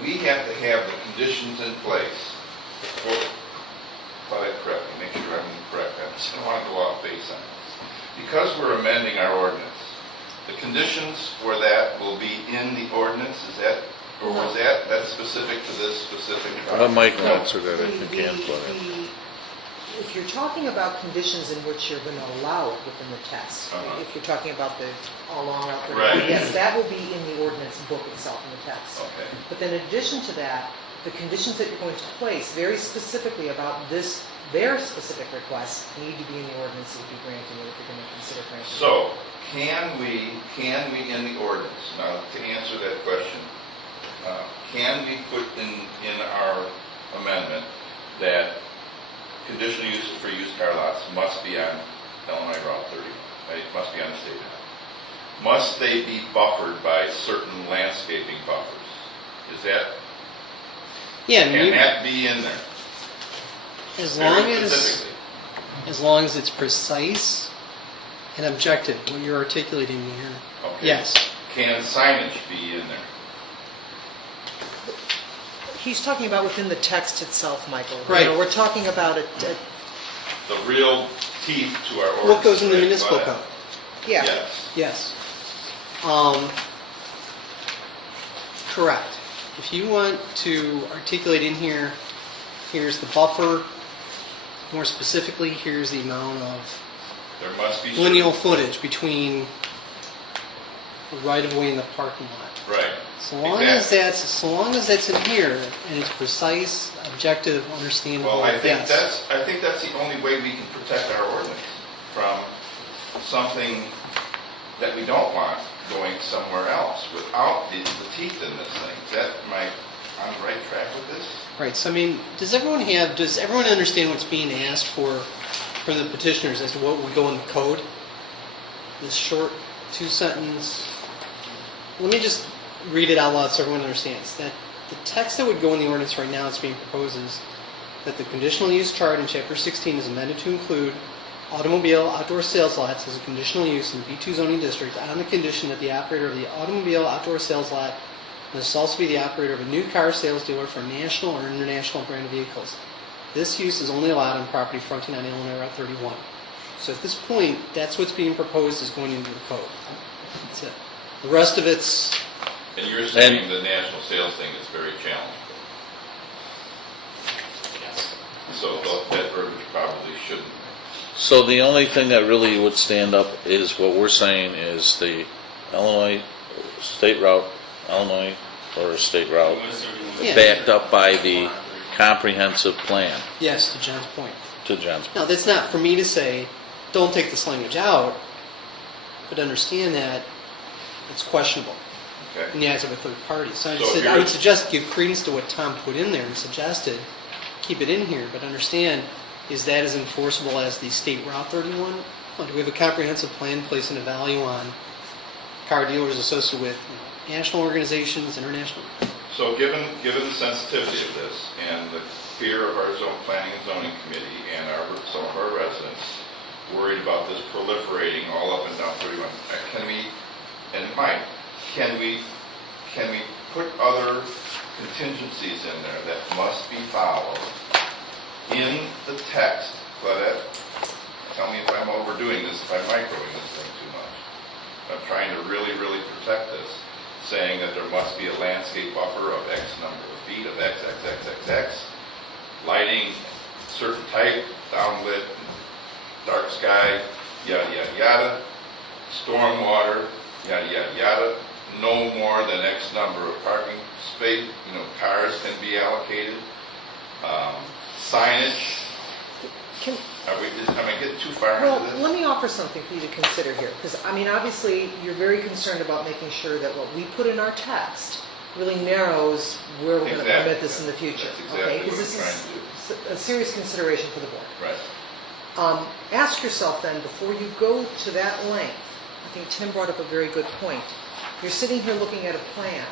We have to have the conditions in place for, thought I correctly, make sure I'm correct. I just don't want to go off base on this. Because we're amending our ordinance, the conditions for that will be in the ordinance, is that, or was that's specific to this specific project? Mike will answer that if you can, please. If you're talking about conditions in which you're going to allow it within the test, Uh-huh. if you're talking about the all along out there, Right. yes, that will be in the ordinance book itself in the text. Okay. But then in addition to that, the conditions that you're going to place very specifically about their specific requests need to be in the ordinance if you're granting it, if you're going to consider granting it. So, can we in the ordinance, now to answer that question, can we put in our amendment that conditional uses for used car lots must be on Illinois Route 30, right? Must be on the state highway. Must they be buffered by certain landscaping buffers? Is that, Yeah, can that be in there? as Very specifically. long as it's precise and objective, what you're articulating here. Okay. Yes. Can signage be in there? He's talking about within the text itself, Michael. Right. We're talking about The real teeth to our ordinance. What goes in the right? municipal But- code? yeah. Yes. Yes. Correct. If you want to articulate in here, here's the buffer. More specifically, here's the amount of There must be. lineal footage between the right-of-way and the parking lot. Right. So long as that's in here and it's precise, objective, understandable. Well, I think yes. that's the only way we can protect our ordinance from something that we don't want going somewhere else without the teeth in this thing. Is that on the right track with this? Right. So I mean, does everyone understand what's being asked for the petitioners as to what would go in the code? This short 2-sentence. Let me just read it out loud so everyone understands that the text that would go in the ordinance right now that's being proposed is that the conditional use chart in Chapter 16 is amended to include automobile outdoor sales lots as a conditional use in B2 zoning district on the condition that the operator of the automobile outdoor sales lot must also be the operator of a new car sales dealer for national or international brand of vehicles. This use is only allowed on property fronting on Illinois Route 31. So at this point, that's what's being proposed is going into the code. That's it. The rest of it's And you're saying the national sales thing is very challenging. Yes. So that verbiage probably shouldn't. So the only thing that really would stand up is what we're saying is the Illinois state route, Illinois or state route, Yeah. backed up by the comprehensive plan, Yes, to John's point. to John's. Now, that's not for me to say, don't take this language out, but understand that it's questionable Okay. in the eyes of a third party. So I So would here's- suggest give credence to what Tom put in there and suggested, keep it in here, but understand, is that as enforceable as the state Route 31? Well, do we have a comprehensive plan placing a value on car dealers associated with national organizations, international? So given the sensitivity of this and the fear of our planning and zoning committee and some of our residents worried about this proliferating all up and down 31, can we put other contingencies in there that must be followed in the text? Claudette, tell me if I'm overdoing this, if I'm microing this thing too much. I'm trying to really, really protect this, saying that there must be a landscape buffer of X number of feet of X, lighting, certain type, downlit, dark sky, yada, yada, yada, stormwater, yada, yada, yada, no more than X number of parking space, cars can be allocated, signage. Am I getting too far Well, into this? let me offer something for you to consider here, because, obviously, you're very concerned about making sure that what we put in our text really narrows where we're going to Exactly. permit this in the future. That's exactly Okay? what Because I'm this trying to is a serious consideration for the board. Right. Ask yourself then, before you go to that length, I think Tim brought up a very good point. You're sitting here looking at a plan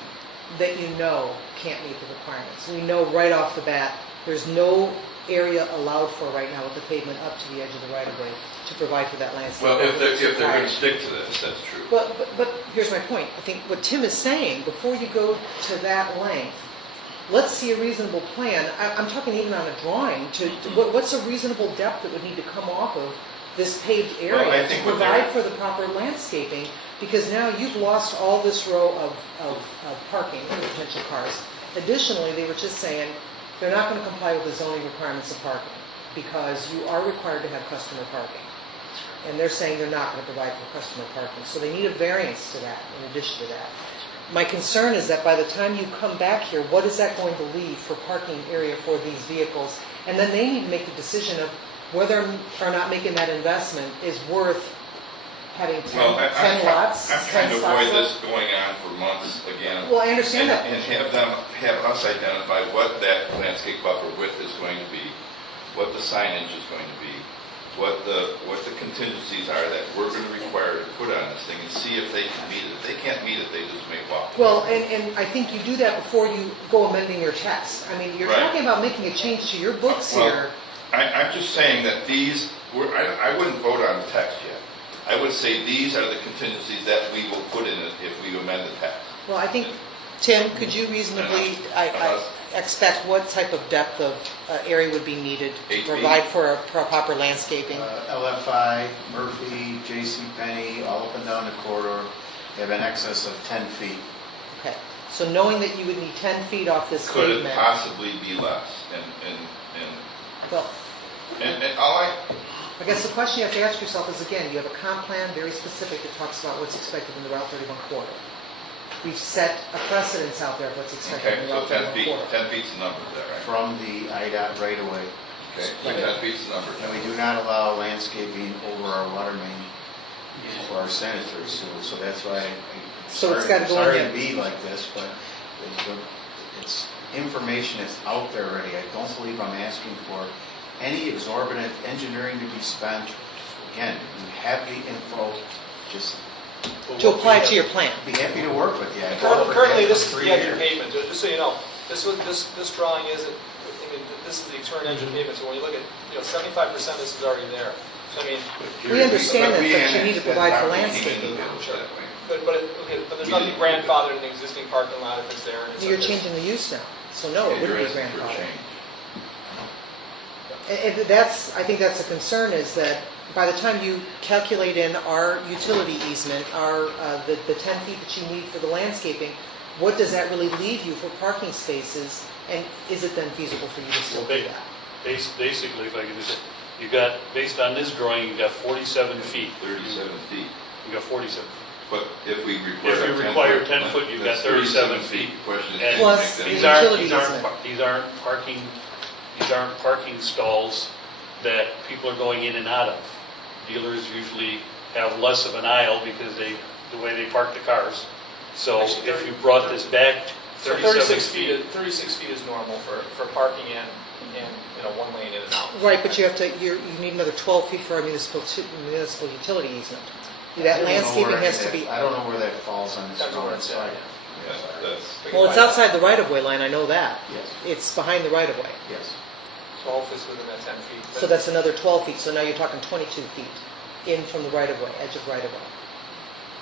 that you know can't meet the requirements. We know right off the bat, there's no area allowed for right now with the pavement up to the edge of the right-of-way to provide for that landscape. Well, if they're going Required. to stick to this, that's true. But here's my point. I think what Tim is saying, before you go to that length, let's see a reasonable plan. I'm talking even on a drawing. What's a reasonable depth that would need to come off of this paved Well, I area to think what provide for the proper landscaping? Because now you've lost all this row of parking for potential cars. Additionally, they were just saying they're not going to comply with the zoning requirements of parking because you are required to have customer parking. And they're saying they're not going to provide for customer parking. So they need a variance to that in addition to that. My concern is that by the time you come back here, what is that going to leave for parking area for these vehicles? And then they need to make the decision of whether or not making that investment is worth having 10 lots, I'm 10 trying to spots avoid there. this going on for months again. Well, I understand that. And have us identify what that landscape buffer width is going to be, what the signage is going to be, what the contingencies are that we're going to require to put on this thing and see if they can meet it. If they can't meet it, they just may walk. Well, and I think you do that before you go amending your text. I mean, you're Right. talking about making a change to your books Well, here. I'm just saying that I wouldn't vote on the text yet. I would say these are the contingencies that we will put in it if we amend the text. Well, I think, Tim, could you reasonably I expect what type of depth of area would be needed to 8 feet. provide for a proper landscaping? LFI, Murphy, J.C. Penney, all up and down the corridor, have an excess of 10 feet. Okay, so knowing that you would need 10 feet off this Could it pavement. possibly be less? Well, And all I guess the question you have to ask yourself is, again, you have a comp plan very specific that talks about what's expected in the Route 31 corridor. We've set a precedence out there of what's expected okay, in the so Route 10 31 feet, corridor. 10 feet's the number there, right? From the IDOT right away. Okay, so 10 feet's the number. And we do not allow landscaping over our water main for our sanitary sewer, so that's why So it's gotta go in sorry there. to be like this, but it's information that's out there already. I don't believe I'm asking for any exorbitant engineering to be spent. Again, you have the info, just To apply it to your plan. be happy to work with you. I worked with Currently, you this for is 3 the edge of years. pavement, just so you know. This drawing isn't, this is the current edge of pavement, so when you look at, 75% of this is already there. So I mean, We understand that, we but you need to annexed provide that for property landscaping. in the village that way. but there's nothing grandfathered in the existing parking lot if it's there. and it's You're like this. changing the use now, so no, it And you're wouldn't be asking for a grandfathered. change. I think that's a concern, is that by the time you calculate in our utility easement, the 10 feet that you need for the landscaping, what does that really leave you for parking spaces? And is it then feasible for you to still do that? Basically, if I can just say, you got, based on this drawing, you got 47 feet. 37 feet. You got 47. But if we require. If you require 10 foot, you've got that's 37 feet. The question is, And can you Plus make that? these the aren't, utility these aren't, easement. these aren't parking These aren't parking stalls that people are going in and out of. Dealers usually have less of an aisle because the way they park the cars. So Actually, if you brought this back So 36 feet. 36 feet is normal for parking and, one lane in and out. Right, but you need another 12 feet for a municipal utility easement. That landscaping has to be, I don't know where that falls on this Depends on where drawing, it's so at, I- yeah. Yeah, that's, well, it's outside the right-of-way line, I know that. Yes, It's behind the right-of-way. yes. 12 is within that 10 feet. So that's another 12 feet, so now you're talking 22 feet in from the right-of-way, edge of right-of-way.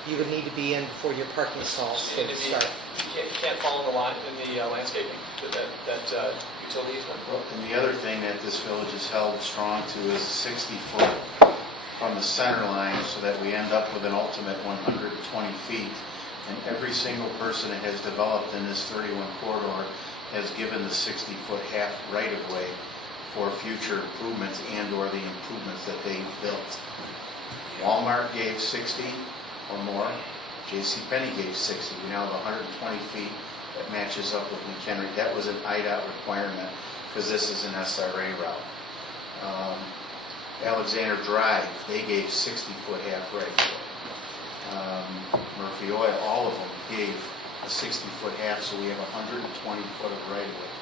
You would need to be in before your parking stalls And would if you start. can't fall in the line, in the landscaping, that utility easement. And the other thing that this village is held strong to is 60 foot from the center line so that we end up with an ultimate 120 feet. And every single person that has developed in this 31 corridor has given the 60-foot half right-of-way for future improvements and/or the improvements that they built. Walmart gave 60 or more. JCPenney gave 60. We now have 120 feet that matches up with McHenry. That was an IDOT requirement because this is an SRA route. Alexander Drive, they gave 60-foot half right-of-way. Murphy Oil, all of them gave a 60-foot half, so we have 120 foot of right-of-way.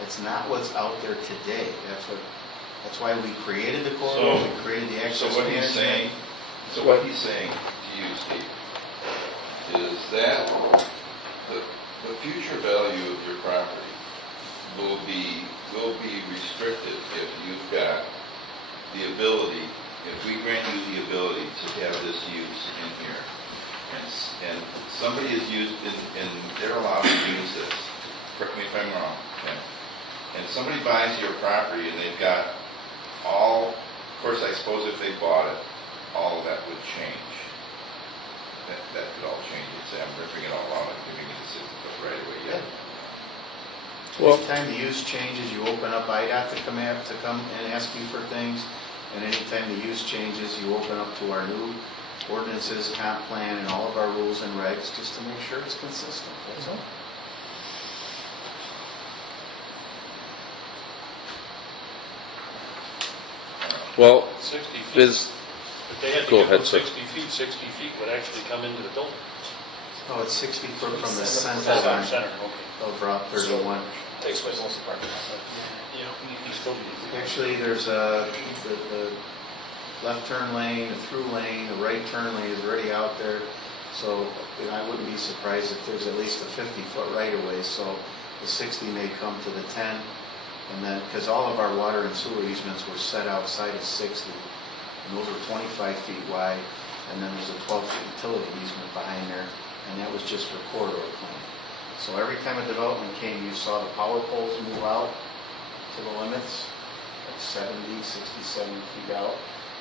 That's not what's out there today. That's why we created the corridor, we created the so access what he's management. saying, what he's saying to you, Steve, is that the future value of your property will be restricted if you've got the ability, if we grant you the ability to have this use in here, and somebody is used, and they're allowed to use this, correct me if I'm wrong, okay? And somebody buys your property and they've got all, of course, I suppose if they bought it, all of that would change. That could all change. You'd say, I'm ripping it all out and giving you the 60-foot right away. Yeah. Well, Anytime the use changes, you open up IDOT to come and ask you for things. And anytime the use changes, you open up to our new ordinances, comp plan, and all of our rules and regs just to make sure it's consistent. That's all. well, 60 feet. is, If they had to Go give them ahead, sir. 60 feet would actually come into the building. Oh, it's 60 foot from the center That's line on center, okay. of Route 31. Takes away most of the parking lot. He's still using it. Actually, there's the left turn lane, the through lane, the right turn lane is already out there. So I wouldn't be surprised if there's at least a 50-foot right-of-way. So the 60 may come to the 10. And then, because all of our water and sewer easements were set outside of 60. And those were 25 feet wide. And then there's a 12-foot utility easement behind there. And that was just for corridor planning. So every time a development came, you saw the power poles move out to the limits, like 70, 60, 70 feet out.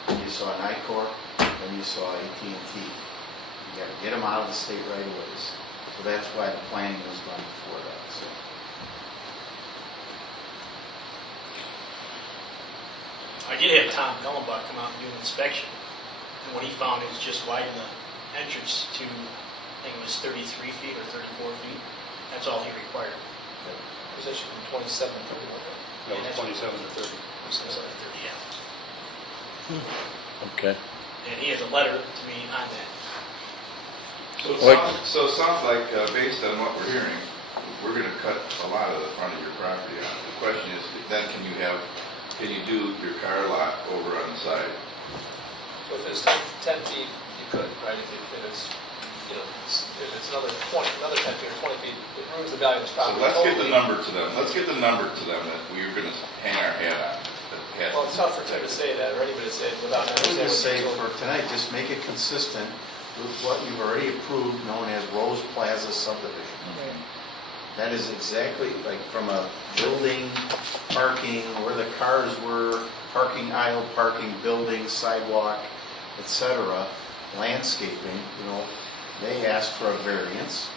Then you saw an I-Corp, then you saw AT&T. You got to get them out of the state right-of-ways. So that's why the planning was done before that. So. I did have Tom Pellenbach come out and do an inspection, and what he found is just widen the entrance to, I think it was 33 feet or 34 feet. That's all he required. Position from 27 to 31. No, 27 to 30. 27 to 30, yeah. okay. And he has a letter to me on that. So it sounds like, based on what we're hearing, we're going to cut a lot of the front of your property out. The question is, then can you do your car lot over on the side? So if it's 10 feet, you could, right? If it's, if it's another 10 feet or 20 feet, it ruins the value of this So property. let's get the number to them. Let's get the number to them that we're going to hang our hat on. that has Well, it's tough for Tim to say that, or anybody to say it without I would understanding. just say what for tonight, just make it consistent with what you've already approved, known as Rose Plaza subdivision. That is exactly like from a building, parking, where the cars were, parking aisle, parking, building, sidewalk, etc., landscaping, they asked for a variance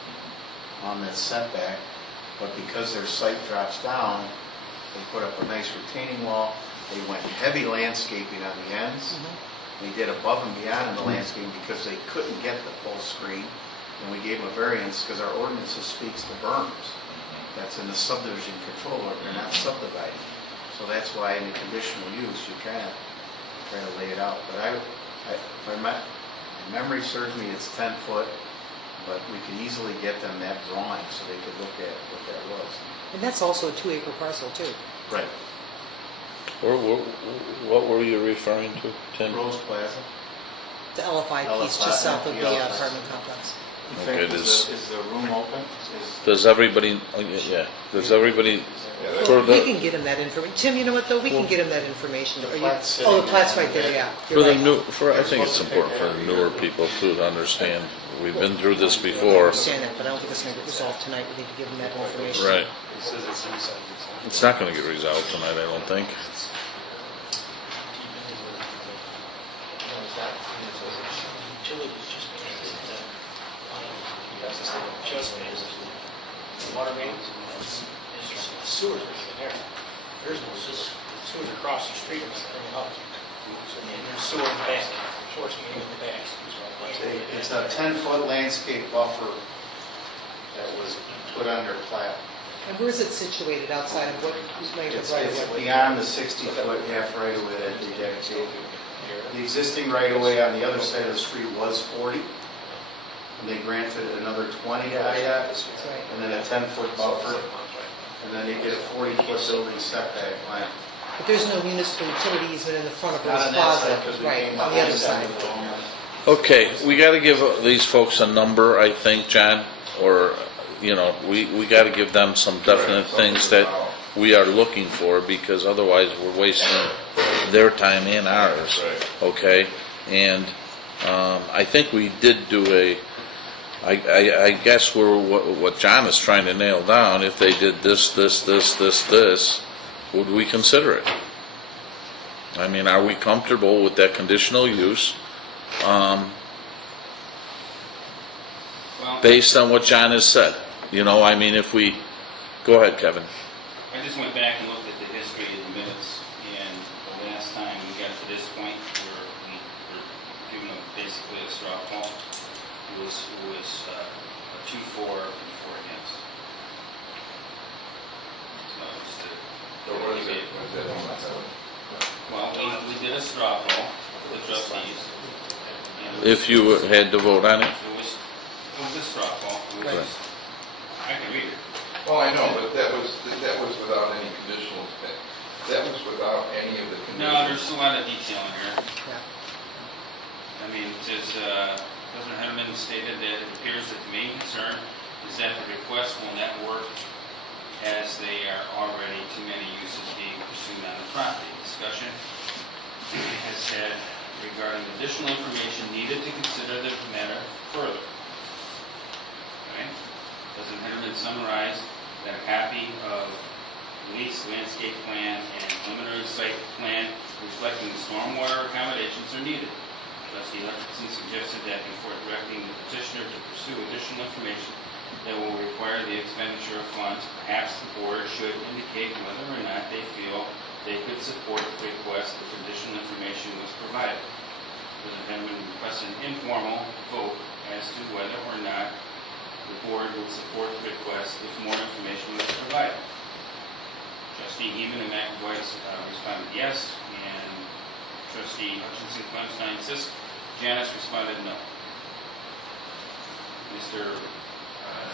on that setback, but because their site drops down, they put up a nice retaining wall. They went heavy landscaping on the ends. They did above and beyond in the landscaping because they couldn't get the full screen. And we gave them a variance because our ordinance speaks to berms. That's in the subdivision control order. They're not subdividing. So So that's why in the conditional use, you kind of try to lay it out. But if my memory serves me, it's 10 foot, but we could easily get them that drawing so they could look at what that was. And that's also a 2-acre parcel too. Right. What were you referring to, Tim? Rose Plaza. The LFI piece LFI, just south of the yeah. apartment complex. In Okay, fact, is the room open? Does everybody, does everybody, for We the, can get him that information. Tim, you know what though? We can get him that information. Are you- plat's Oh, the sitting plat's there. right there, yeah. for You're the right. new, I think it's important for the newer people too to understand, we've been through this I before. understand that, but I don't think it's going to get resolved tonight. We need to give him that information. Right. It says it's inside. It's not gonna get resolved tonight, I don't think. Utilities just water mains, there's sewers in there. There's no sewers across the street, it's coming up. And there's sewer in the back, force main in the back. It's a 10-foot landscape buffer that was put under plat. And where is it situated outside of what Langford It's right it's away? beyond the 60-foot half right-of-way that they dedicated. The existing right-of-way on the other side of the street was 40, and they granted another 20 to IDOT, Right. and then a 10-foot buffer, and then they get a 40-foot building setback line. But there's no municipal utility easement in the front of Not Rose on that side, Plaza, 'cause we right, came on the other behind side. them. Okay, we gotta give these folks a number, I think, John, or, we gotta give them some definite things that we are looking for, because otherwise we're wasting their time and ours, okay? And, I think we did do I guess what John is trying to nail down, if they did this, would we consider it? I mean, are we comfortable with that conditional use? Well, Based on what John has said, if we, go ahead, Kevin. I just went back and looked at the history of the minutes, and the last time we got to this point where we were giving them basically a straw poll, it was a 2-4 and 4 against. So just to. So what is it? What is that? Well, we did a straw poll for the trustees. and If you had to vote on it, It was a straw poll. It was- Right. I can read it. Well, I know, but that was without any conditional, that was without any of the conditions. No, there's a lot of detail in here. Yeah. I mean, just, President Henneman stated that it appears that the main concern is that the request will not work as they are already too many uses being pursued on the property. Discussion has said regarding additional information needed to consider the matter further. Okay? President Henneman summarized that a copy of lease landscape plan and preliminary site plan reflecting the stormwater accommodations are needed. Trustee Hutchinson suggested that before directing the petitioner to pursue additional information that will require the expenditure of funds, perhaps the board should indicate whether or not they feel they could support the request if additional information was provided. President Henneman requested an informal vote as to whether or not the board would support the request if more information was provided. Trustee Heeman and McAvoy responded yes, and Trustee Hutchinson, Clemstein, Sisk, Janice responded no. Mr.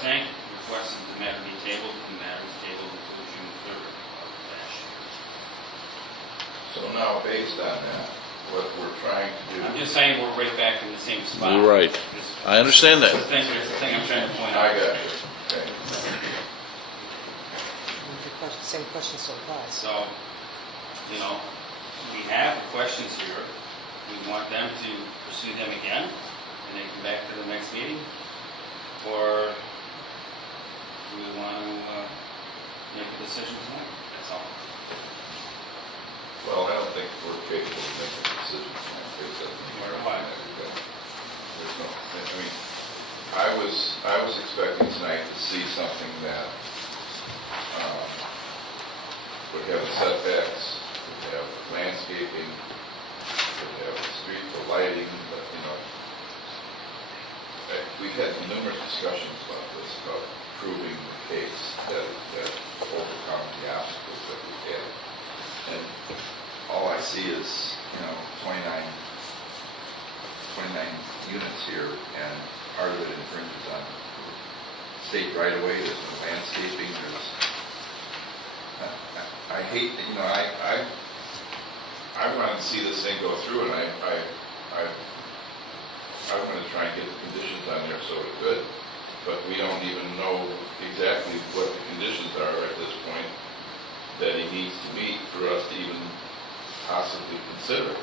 Tank requested the matter be tabled, and the matter was tabled until June 3rd of last year. So now, based on that, what we're trying to do. I'm just saying we're right back in the same spot. You're right. I understand that. That's the thing I'm trying to point I out. got you. Okay. The same question still applies. So, we have the questions here. We want them to pursue them again, and then come back to the next meeting? Or do we want to make a decision tonight? That's all. Well, I don't think we're capable of making a decision tonight based on the Why? information that we've got. There's no, I was expecting tonight to see something that would have setbacks, would have landscaping, would have the street, the lighting, but, we've had numerous discussions about this, about proving the case that overcome the obstacles that we've had. and all I see is, 29 units here, and part of it infringes on state right-of-way, there's no landscaping, I hate, I want to see this thing go through, and I want to try and get the conditions on there so it's good, but we don't even know exactly what the conditions are at this point that he needs to meet for us to even possibly consider.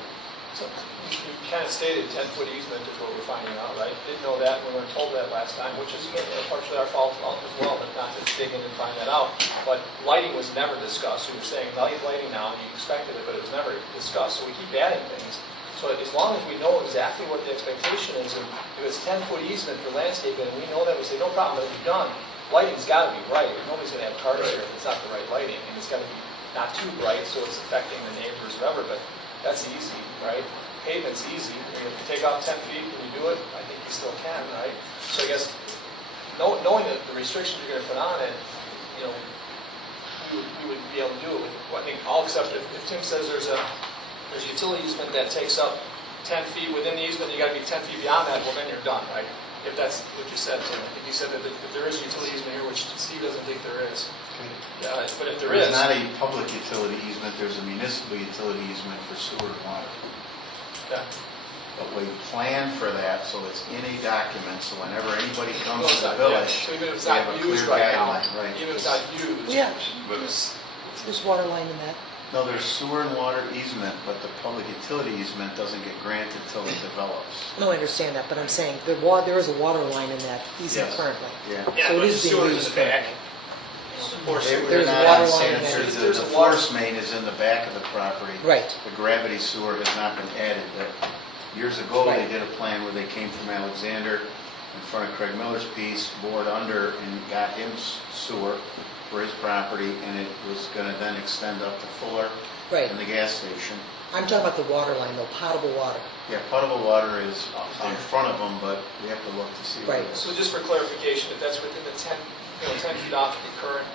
So you kind of stated 10-foot easement is what we're finding out, right? Didn't know that, we weren't told that last time, which is partially our fault as well, but not to dig in and find that out. But lighting was never discussed. We were saying lighting now, and you expected it, but it was never discussed, so we keep adding things. So as long as we know exactly what the expectation is, and if it's 10-foot easement for landscaping, and we know that, we say, no problem, it'll be done. Lighting's got to be right. Nobody's going to have cars here if it's not the right lighting, and it's got to be not too bright, so it's affecting the neighbors, whatever, but that's easy, right? Pavement's easy. If you take off 10 feet, can you do it? I think you still can, right? So I guess knowing that the restrictions you're going to put on it, we would be able to do it. I think all except if Tim says there's a utility easement that takes up 10 feet within the easement, you got to be 10 feet beyond that. Well, then you're done, right? If that's what you said, Tim. I think you said that if there is a utility easement here, which Steve doesn't think there is. But if there is, There's not a public utility easement, there's a municipal utility easement for sewer and water. yeah. But we plan for that, so it's in a document, so whenever anybody No, comes it's to not, the yeah. village, So even if it's they not have a used clear right now, guideline, right? even if it's not used, Yeah, But there's water line in that. No, there's sewer and water easement, but the public utility easement doesn't get granted till it develops. No, I understand that, but I'm saying there is a water line in that easement Yes. currently. Yeah. Yeah, So it but is the being sewer's in used the back. Or They- sewer. They're There's not water on line sanitary. there. The There's a water- force main is in the back of the property. Right. The gravity sewer has not been added, but years ago, they Right. did a plan where they came from Alexander in front of Craig Miller's piece, bored under, and got him sewer for his property, and it was gonna then extend up to Fuller Right. and the gas station. I'm talking about the water line though, potable water. Yeah, potable water is in front of them, but we have to look to see where Right. it is. So just for clarification, if that's within the 10 feet off the current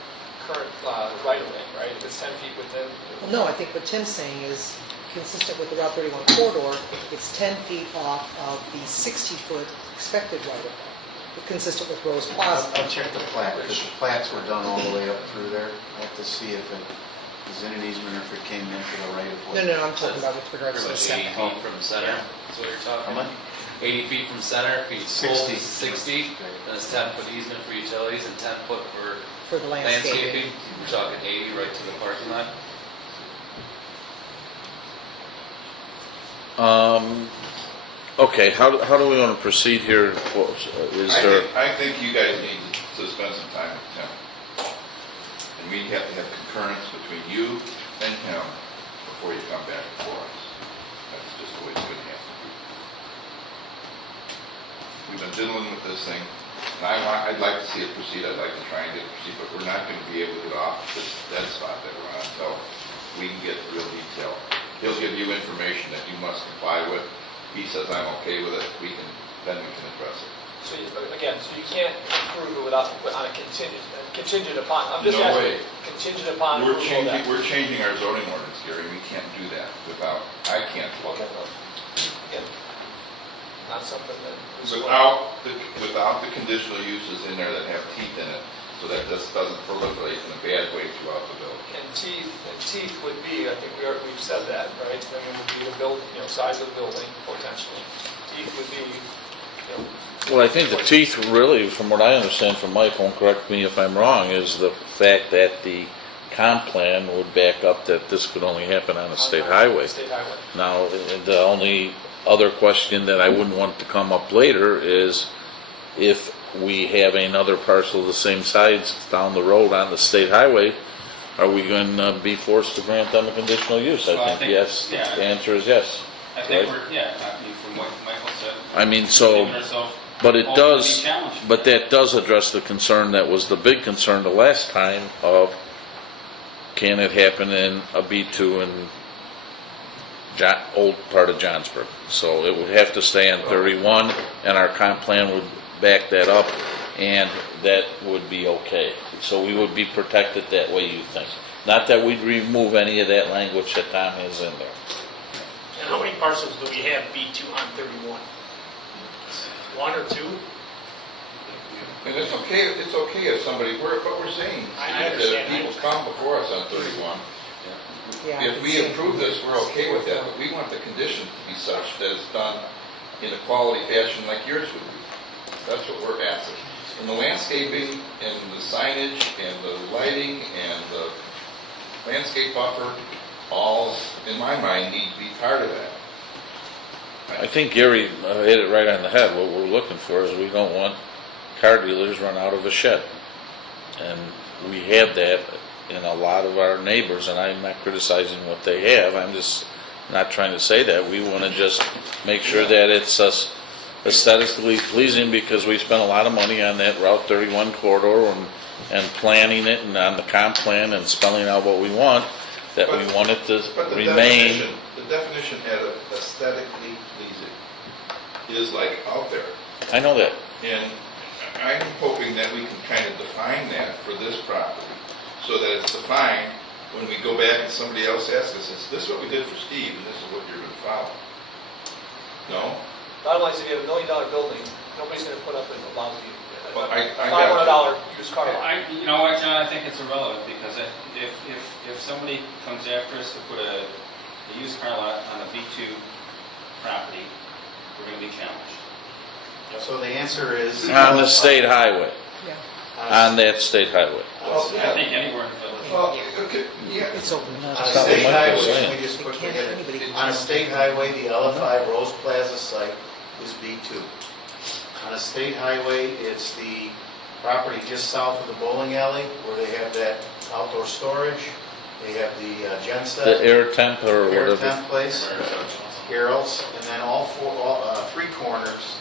right of way, right? If it's 10 feet within, Well, no, I think what Tim's saying is consistent with the Route 31 corridor, it's 10 feet off of the 60-foot expected right of way, consistent with Rose Plaza. I'll check the plat, because the plats were done all the way up through there. I have to see if it is in an easement or if it came into the right of way. No, I'm talking about with regards to the Pretty much 80 setback. feet from center, that's what you're talking? How much? 80 feet from center, if you pull 60. 60, then it's 10-foot easement for utilities and 10-foot for For the landscaping. landscaping. We're talking 80 right to the parking lot. Okay, how do we want to proceed here? Is there, I think you guys need to spend some time with Tim. And we have to have concurrence between you and him before you come back before us. That's just the way it's going to have to be. We've been dealing with this thing, and I'd like to see it proceed, I'd like to try and get it proceed, but we're not going to be able to get off this dead spot that we're on until we can get real detail. He'll give you information that you must comply with. He says, I'm okay with it, then we can address it. so you can't approve it without, on a contingent upon, I'm just No asking, way. contingent upon We're approval of that. changing our zoning ordinance, Gary, we can't do that I can't look at it. Again, not something that is. Without the conditional uses in there that have teeth in it, so that this doesn't proliferate in a bad way throughout the village. And teeth would be, I think we've said that, right? I mean, would be the building, size of the building potentially. Teeth would be, well, I think the teeth really, from what I understand from Michael, and correct me if I'm wrong, is the fact that the comp plan would back up that this could only happen on a state highway. State highway. Now, the only other question that I wouldn't want to come up later is if we have another parcel of the same size down the road on the state highway, are we going to be forced to grant them a conditional use? Well, I I think think- yes. yeah. The answer is yes. I think Right. from what Michael said. I mean, giving so, ourselves but it hope to be does, challenged. but that does address the concern that was the big concern the last time of can it happen in a B2 in old part of Johnsburg? So it would have to stay on 31, and our comp plan would back that up, and that would be okay. So we would be protected that way, you think? Not that we'd remove any of that language that Tom has in there. And how many parcels do we have B2 on 31? One or two? And it's okay if somebody, what we're saying, I Steve, is that understand. if people come before us on 31, Yeah, if we approve this, we're okay with that, but we want the conditions to be such that it's done in a quality fashion like yours would be. That's what we're asking. And the landscaping and the signage and the lighting and the landscape buffer, all, in my mind, need to be part of that. I think Gary hit it right on the head. What we're looking for is we don't want car dealers run out of a shed. And we have that in a lot of our neighbors, and I'm not criticizing what they have. I'm just not trying to say that. We want to just make sure that it's aesthetically pleasing, because we spent a lot of money on that Route 31 corridor and planning it and on the comp plan and spelling out what we want, that we want it to But the remain. definition of aesthetically pleasing is like out there. I know that. And I'm hoping that we can kind of define that for this property, so that it's defined when we go back and somebody else asks us, is this what we did for Steve, and this is what you're going to follow? No? Bottom line is, if you have $1 million building, nobody's gonna put up a lousy Well, I got $500 used car lot. You know what, John, I think it's irrelevant, because if somebody comes after us to put a used car lot on a B2 property, we're gonna be challenged. So the answer is. On the state highway, yeah. on that state highway. Well, I think anywhere in the village. Well, okay, yeah. It's open On a That's not state what Mike highway, was saying. let me just It quickly can't hit anybody it. can- On a state highway, the LFI Rose Plaza site is B2. On a state highway, it's the property just south of the bowling alley where they have that outdoor storage. They have the Genset. The air temp or Air whatever. temp place, Carol's, and then all three corners,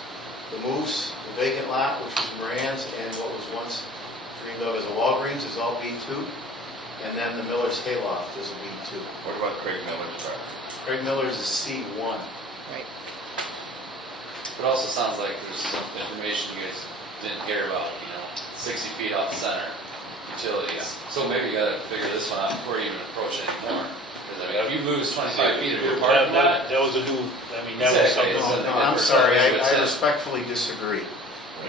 the Moose, the vacant lot, which was Moran's, and what was once dreamed of as a Walgreens is all B2. And then the Miller's Hayloft is a B2. What about Craig Miller's property? Craig Miller's is C1. Right. It also sounds like there's some information you guys didn't hear about, 60 feet off the center, utilities. So maybe you gotta figure this one out before you even approach anymore. Because I mean, if you lose 25 feet of your parking lot, That was a new, I mean, that was Exactly. something. No, I'm sorry, I Right. respectfully disagree.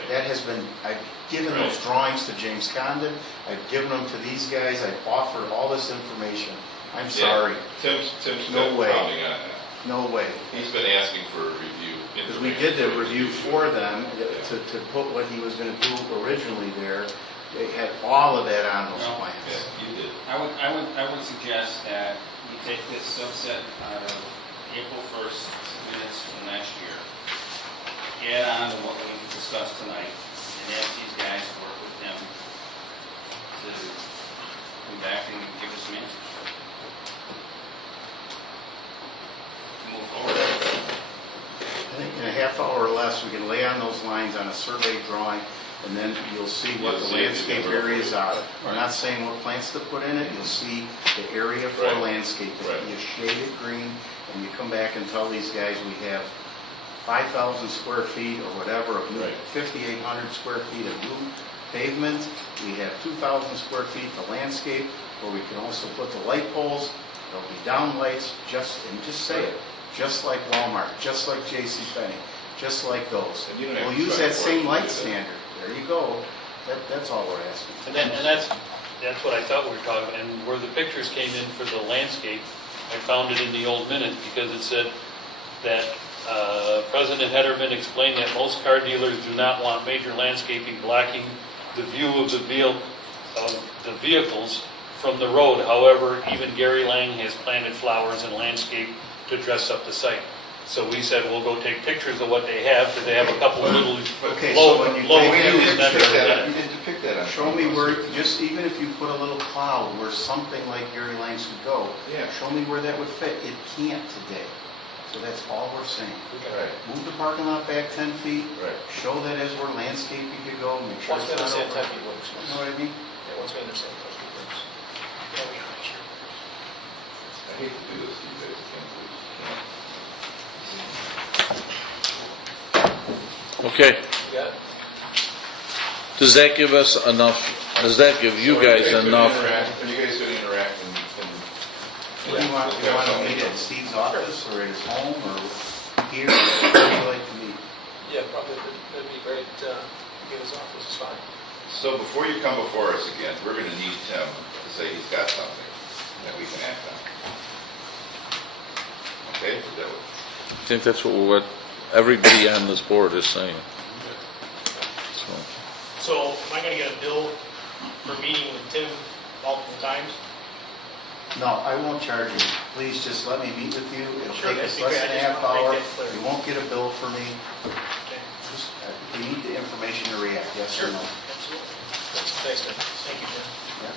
That has been, I've given those drawings to James Condon, I've given them to these guys, I've offered all this information. I'm sorry, Tim's No been way. pounding on that. no way. He's been asking for a review. Because we did the review for them to put what he was gonna do originally there. They had all of that on those No. plans. Yeah, you did. I would suggest that you take this subset out of April 1st minutes from last year, add on to what we discussed tonight, and ask these guys to work with them to come back and give us some answers. Move forward. I think in a half hour or less, we can lay on those lines on a survey drawing, and then you'll see what You'll the see it. landscape areas are. We're not saying what plants to put in it, you'll see the area for Right. landscaping. Right. You shade it green, and you come back and tell these guys we have 5,000 square feet or whatever of new, Right. 5,800 square feet of new pavement. We have 2,000 square feet to landscape, where we can also put the light poles, there'll be downlights, just say it. Just like Walmart, just like JCPenney, just like those. And you don't have We'll to use try that to same force light them to do that. standard. There you go. That's all we're asking. And that's what I thought we were talking about. And where the pictures came in for the landscape, I found it in the old minute, because it said that President Hederman explained that most car dealers do not want major landscaping blocking the view of the vehicles from the road. However, even Gary Lang has planted flowers and landscape to dress up the site. So we said, we'll go take pictures of what they have, because they have a couple of little Okay, so low when you low take We views. did never depict that, done we it. did depict that on. Show me where, just even if you put a little cloud where something like Gary Lang's could go, Yeah. show me where that would fit. It can't today. So that's all we're saying. Right, Move the parking lot back 10 feet, right. show that as where landscaping could go, make sure Once it's we not understand over. 10 feet works. You know what I mean? Yeah, once we understand 10 feet works. Yeah, we gotta make sure. I hate to do this to you guys, Tim, please. Okay. You got it? Does that give us enough, does that give you So are guys gonna enough? interact- Are you guys going to interact and want to meet at Steve's office or at his home or here? Where would you like to meet? Yeah, probably, that'd be great, get his office is fine. So before you come before us again, we're going to need Tim to say he's got something that we can act on. Okay? Is that what- I think that's what everybody on this board is saying. So, So am I gonna get a bill for meeting with Tim multiple times? No, I won't charge you. Please just let me meet with you. It'll Sure, take us that'd be less great. than a I just half wanna hour. make that clear. You won't get a bill from me. Okay. Just, we need the information to react, yes or no? Absolutely. Thanks, Tim. Thank you, Tim. Yeah.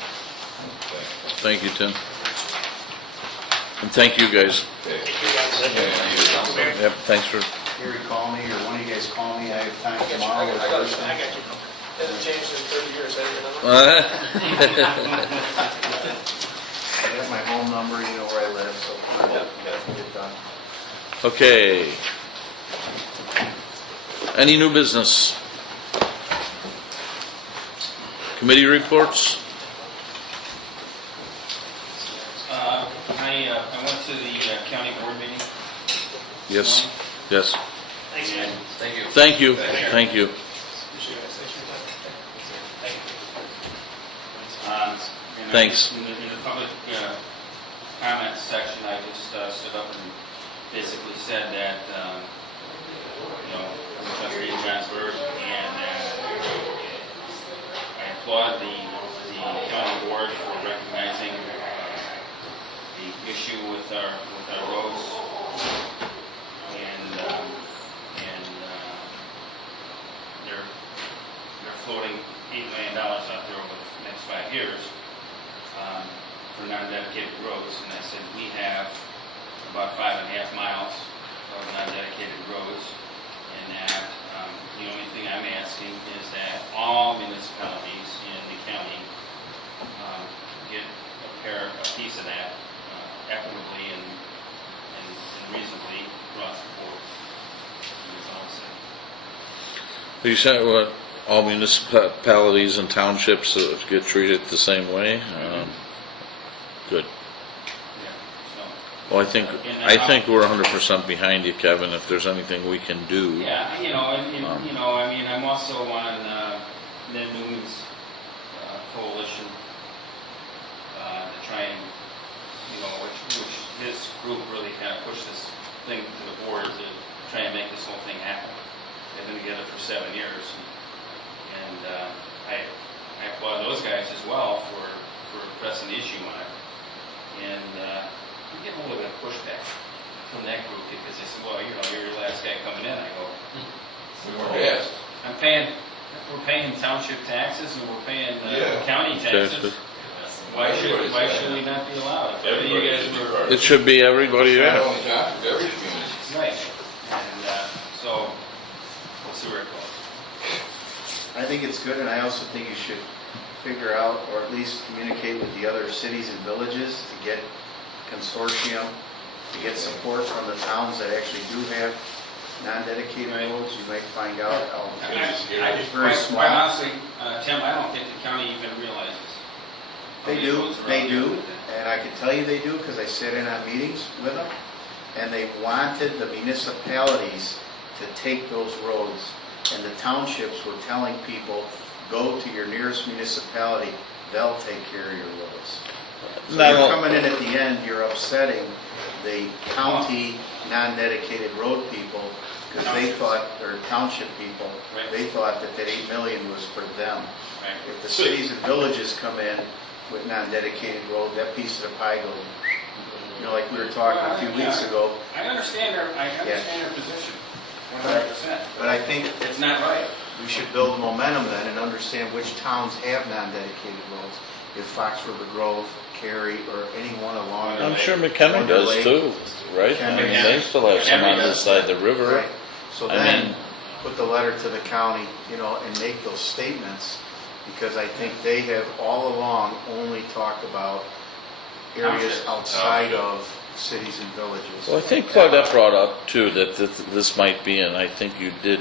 thank you, Tim. And thank you, guys. Okay. Thank you, guys. Yeah, Thank you. Yep, thanks for, Gary, call me, or one of you guys call me. I have time I got you, tomorrow or I got Thursday. you. Hasn't changed in 30 years, have you, remember? I got my home number, you know where I live, so we'll get done. okay. Any new business? Committee reports? I went to the county board meeting. Yes, yes. Thanks, man. Thank you. Thank you, thank you. And Thanks. In the public comments section, I just stood up and basically said that, I'm trustee Johnsburg, and I applaud the county board for recognizing the issue with our roads, and they're floating $8 million out there over the next 5 years for non-dedicated roads, and I said we have about 5.5 miles of non-dedicated roads, and that the only thing I'm asking is that all municipalities in the county get a piece of that equitably and reasonably across the board. That's all I'm saying. You said what, all municipalities and townships get treated the same way? Good. Yeah, so. Well, I think we're 100% behind you, Kevin, if there's anything we can do. Yeah, I mean, I'm also on Ned Newman's coalition to try and, which his group really kind of pushed this thing to the board to try and make this whole thing happen. They've been together for 7 years, and I applaud those guys as well for pressing the issue on it. And I'm getting a little bit of pushback from that group because they said, well, you're the last guy coming in. I go, We weren't asked. we're paying township taxes and we're paying Yeah. county taxes. Why should we not be allowed? If you guys were It should be everybody Not there. only Johnson, but every community. right, and so we'll see where it goes. I think it's good, and I also think you should figure out, or at least communicate with the other cities and villages to get consortium, to get support from the towns that actually do have non-dedicated roads. You might find out how it's very Quite small. honestly, Tim, I don't think the county even realizes. how They many do, roads are they out do, there. and I can tell you they do, because I sat in on meetings with them, and they wanted the municipalities to take those roads, and the townships were telling people, go to your nearest municipality, they'll take care of your roads. So Not you're all- coming in at the end, you're upsetting the county non-dedicated road people, because they thought, or township people, Right. they thought that 8 million was for them. Right. If the cities and villages come in with non-dedicated road, that piece of the pie goes, like we were talking a few weeks ago. I understand their position, 100%. But I think It's not right. we should build momentum then and understand which towns have non-dedicated roads. If Fox River Grove, Cary, or anyone along. I'm sure McKenna does too, right? I mean, they still have some on this side of the river. Right. So I then, mean- put the letter to the county, and make those statements, because I think they have all along only talked about areas Townships. outside of cities and villages. Well, I think Claudette brought up too that this might be, and I think you did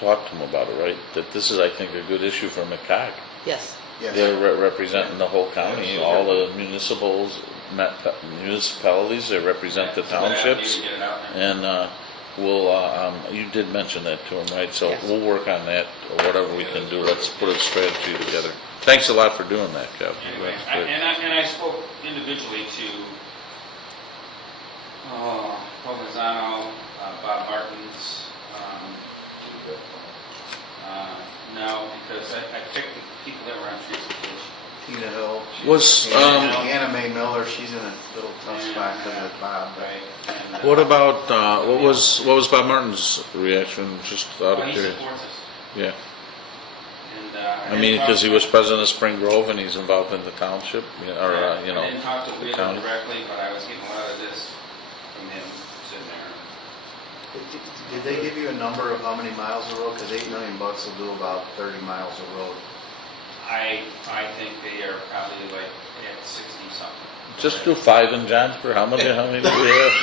talk to him about it, right? That this is, I think, a good issue for McCog. Yes. Yes. They're representing the whole county, all the municipals, municipalities, they represent the townships. Get it out there. And you did mention that to him, right? So Yes. we'll work on that, or whatever we can do. Let's put a strategy together. Thanks a lot for doing that, Kevin. Anyway, That's good. and I spoke individually to Paul Mazzano, Bob Martins, no, because I picked the people that were on transportation. Tina Hill. Was, Anna Mae Miller, she's in a little tough spot because of Bob. Right. And, what about, what was Bob Martin's reaction, just out well, of he curiosity? supports us. Yeah, And, I mean, because he was president of Spring Grove and he's involved in the township, or, I you know. didn't talk to Wheeler county. directly, but I was getting a lot of this from him sitting there. Did they give you a number of how many miles of road? Because $8 million will do about 30 miles of road. I think they are probably like at 60 something. Just do 5 in Johnsburg. How many do we have?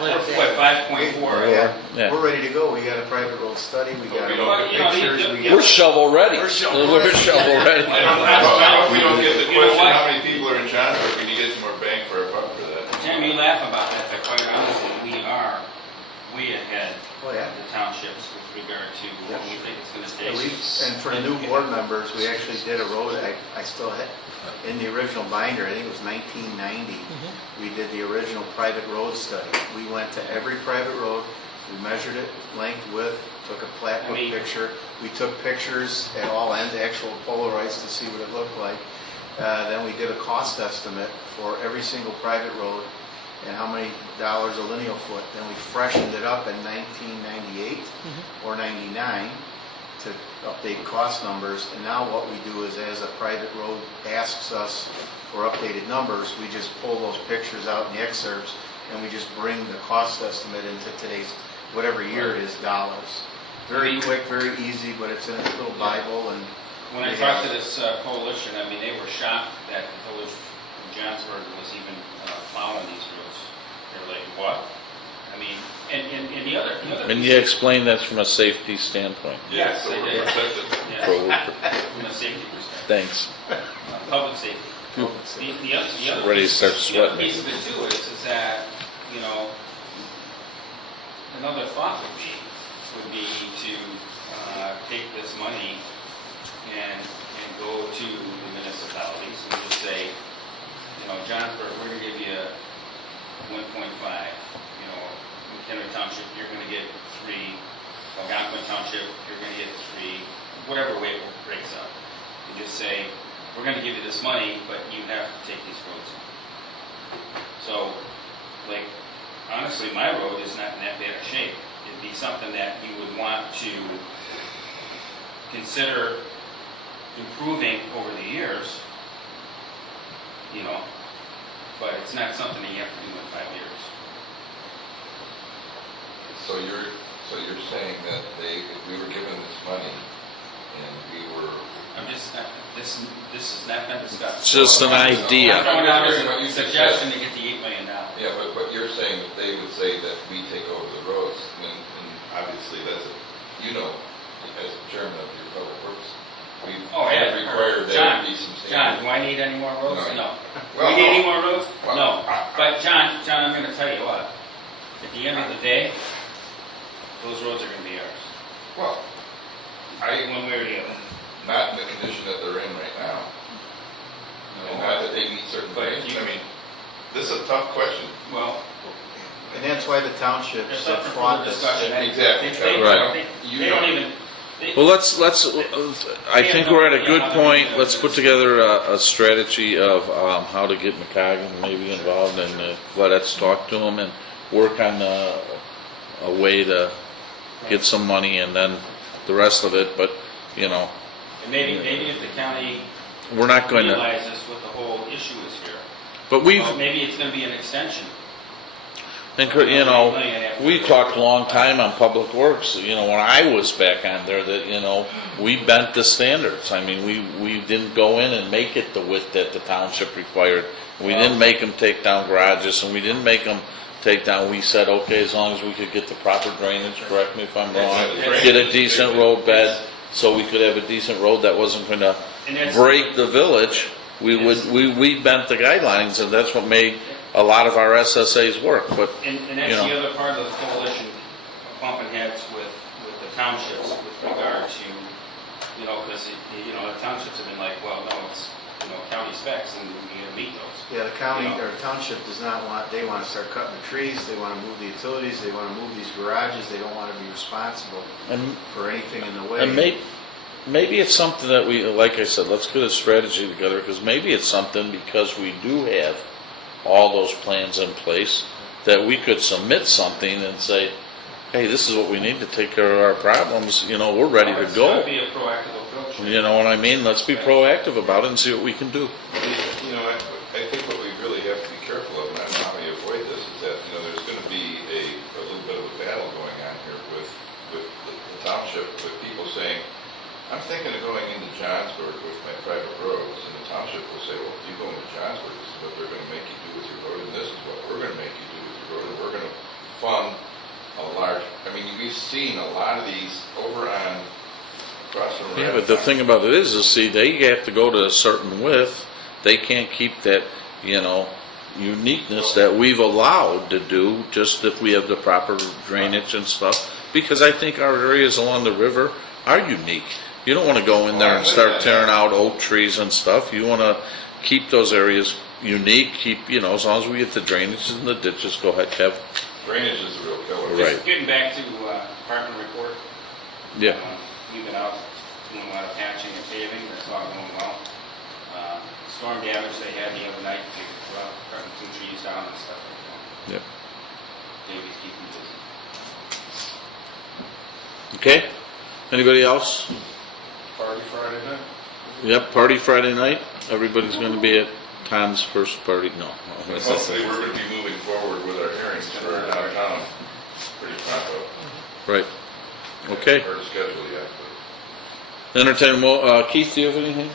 What, 5.4? Yeah. We're ready to go. We got a private road study, we got Well, you know, pictures, we We're got... shovel ready. We're shovel We're ready. shovel ready. Well, if we don't get the You know question, what? how many people are in Johnsburg, we need to get some more bang for our buck for that. Tim, you laugh about that, but quite honestly, we are way ahead Oh, yeah. of the townships with regard to what we think it's going to Yeah, take. and for new board members, we actually did a road, I still had, in the original binder, I think it was 1990, we did the original private road study. We went to every private road, we measured it, length, width, took a plat book picture. We took pictures at all ends, actual Polaroids to see what it looked like. Then we did a cost estimate for every single private road and how many dollars a lineal foot. Then we freshened it up in 1998 or 99 to update cost numbers. And now what we do is, as a private road asks us for updated numbers, we just pull those pictures out in the excerpts and we just bring the cost estimate into today's, whatever year it is, dollars. Very quick, very easy, but it's in a little Bible. And When I talked to this coalition, I mean, they were shocked that the village of Johnsburg was even plowing these roads. They were like, what? I mean, and the other And you explain that's from a safety standpoint. Yes, So they we're did. protected. Yes, from a safety perspective, Thanks. public safety. The other Ready to start the other sweating. piece of it too is that, you know, another thought would be to take this money and go to the municipalities and just say, you know, Johnsburg, we're going to give you 1.5. You know, McHenry Township, you're going to get 3. Algonquin Township, you're going to get 3. Whatever way it breaks up. And just say, we're going to give you this money, but you have to take these roads. So, like, honestly, my road is not in that bad a shape. It'd be something that you would want to consider improving over the years, you know, but it's not something that you have to do in 5 years. So you're saying that if we were given this money and we were... I'm just, this has not been discussed. It's just an idea. I'm throwing out What you a said. suggestion to get the $8 million. Yeah, but you're saying that they would say that we take over the roads, and obviously that's, you know, as chairman of your public works, we Oh, yeah. require there John, to be some John, standards. do I need any more roads? No. No. Well, We need any more roads? well, No. But John, I'm going to tell you what. At the end of the day, those roads are going to be ours. Well, One way or the other. not in the condition that they're in right now, and not that they meet certain But things. you- I mean, This is a tough question. Well, And that's why the townships there's that something for fought the this. discussion. Exactly. They Right. they don't even. Well, let's. I think we're at a good point. Let's put together a strategy of how to get McCoggin maybe involved, and let us talk to him and work on a way to get some money, and then the rest of it. But you know, And maybe if the county we're not going to. realizes what the whole issue is here, But we've. well, maybe it's going to be an extension. And, you know, we talked a long time on Public Works, you know, when I was back on there, that, you know, we bent the standards. I mean, we didn't go in and make it the width that the township required. We didn't make them take down garages, and we didn't make them take down, we said, okay, as long as we could get the proper drainage, correct me if I'm wrong, get a decent road bed, so we could have a decent road that wasn't going to And that's- break the village. we bent the guidelines, and that's what made a lot of our SSAs work, but, And that's you know. the other part of the coalition of pumping heads with the townships with regard to, because, the townships have been like, well, no, it's, county specs and we gotta meet those. Yeah, the county or township does not want, they want to start cutting the trees, they want to move the utilities, they want to move these garages, they don't want to be responsible And, for anything in the way. and maybe it's something that we, like I said, let's get a strategy together, because maybe it's something, because we do have all those plans in place, that we could submit something and say, hey, this is what we need to take care of our problems, we're ready to It's go. gotta be a proactive approach. You know what I mean? Let's be proactive about it and see what we can do. I think what we really have to be careful of, and I don't know how we avoid this, is that, there's going to be a little bit of a battle going on here with the township, with people saying, I'm thinking of going into Johnsburg with my private roads, and the township will say, well, if you go into Johnsburg, this is what they're going to make you do with your road, and this is what we're going to make you do with your road, and we're going to fund a large, we've seen a lot of these over on across the road. Yeah, but the thing about it is, see, they have to go to a certain width. They can't keep that, uniqueness that we've allowed to do, just if we have the proper drainage and stuff. Because I think our areas along the river are unique. You don't want to go in there and start tearing out oak trees and stuff. You want to keep those areas unique, as long as we get the drainage and the ditches, go ahead, Kev. Drainage is the real killer. Right. Just getting back to department report. Yeah. We've been out doing a lot of patching and paving, that's all going well. Storm damage they had the other night, they were out cutting 2 trees down and stuff like that. Yep. Davy's keeping busy. Okay. Anybody else? Party Friday night. Yep. Party Friday night. Everybody's going to be at Tom's first party. No. Hopefully, we're going to be moving forward with our hearings for our downtown pretty pronto. Right. Okay. Hard to schedule yet, but. Entertain Keith, do you have anything?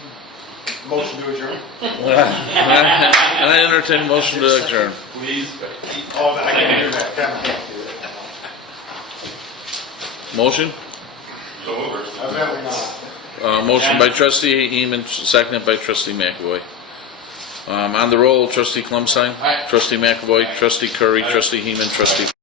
Motion to adjourn? I entertain a motion to adjourn. Please. Oh, I can do that. Kevin can't do that. Motion? So movers. Evidently not. Motion by trustee Heeman, seconded by trustee McAvoy. On the roll, trustee Klumstein. Trustee McAvoy. Trustee Curry. Trustee Heeman. Trustee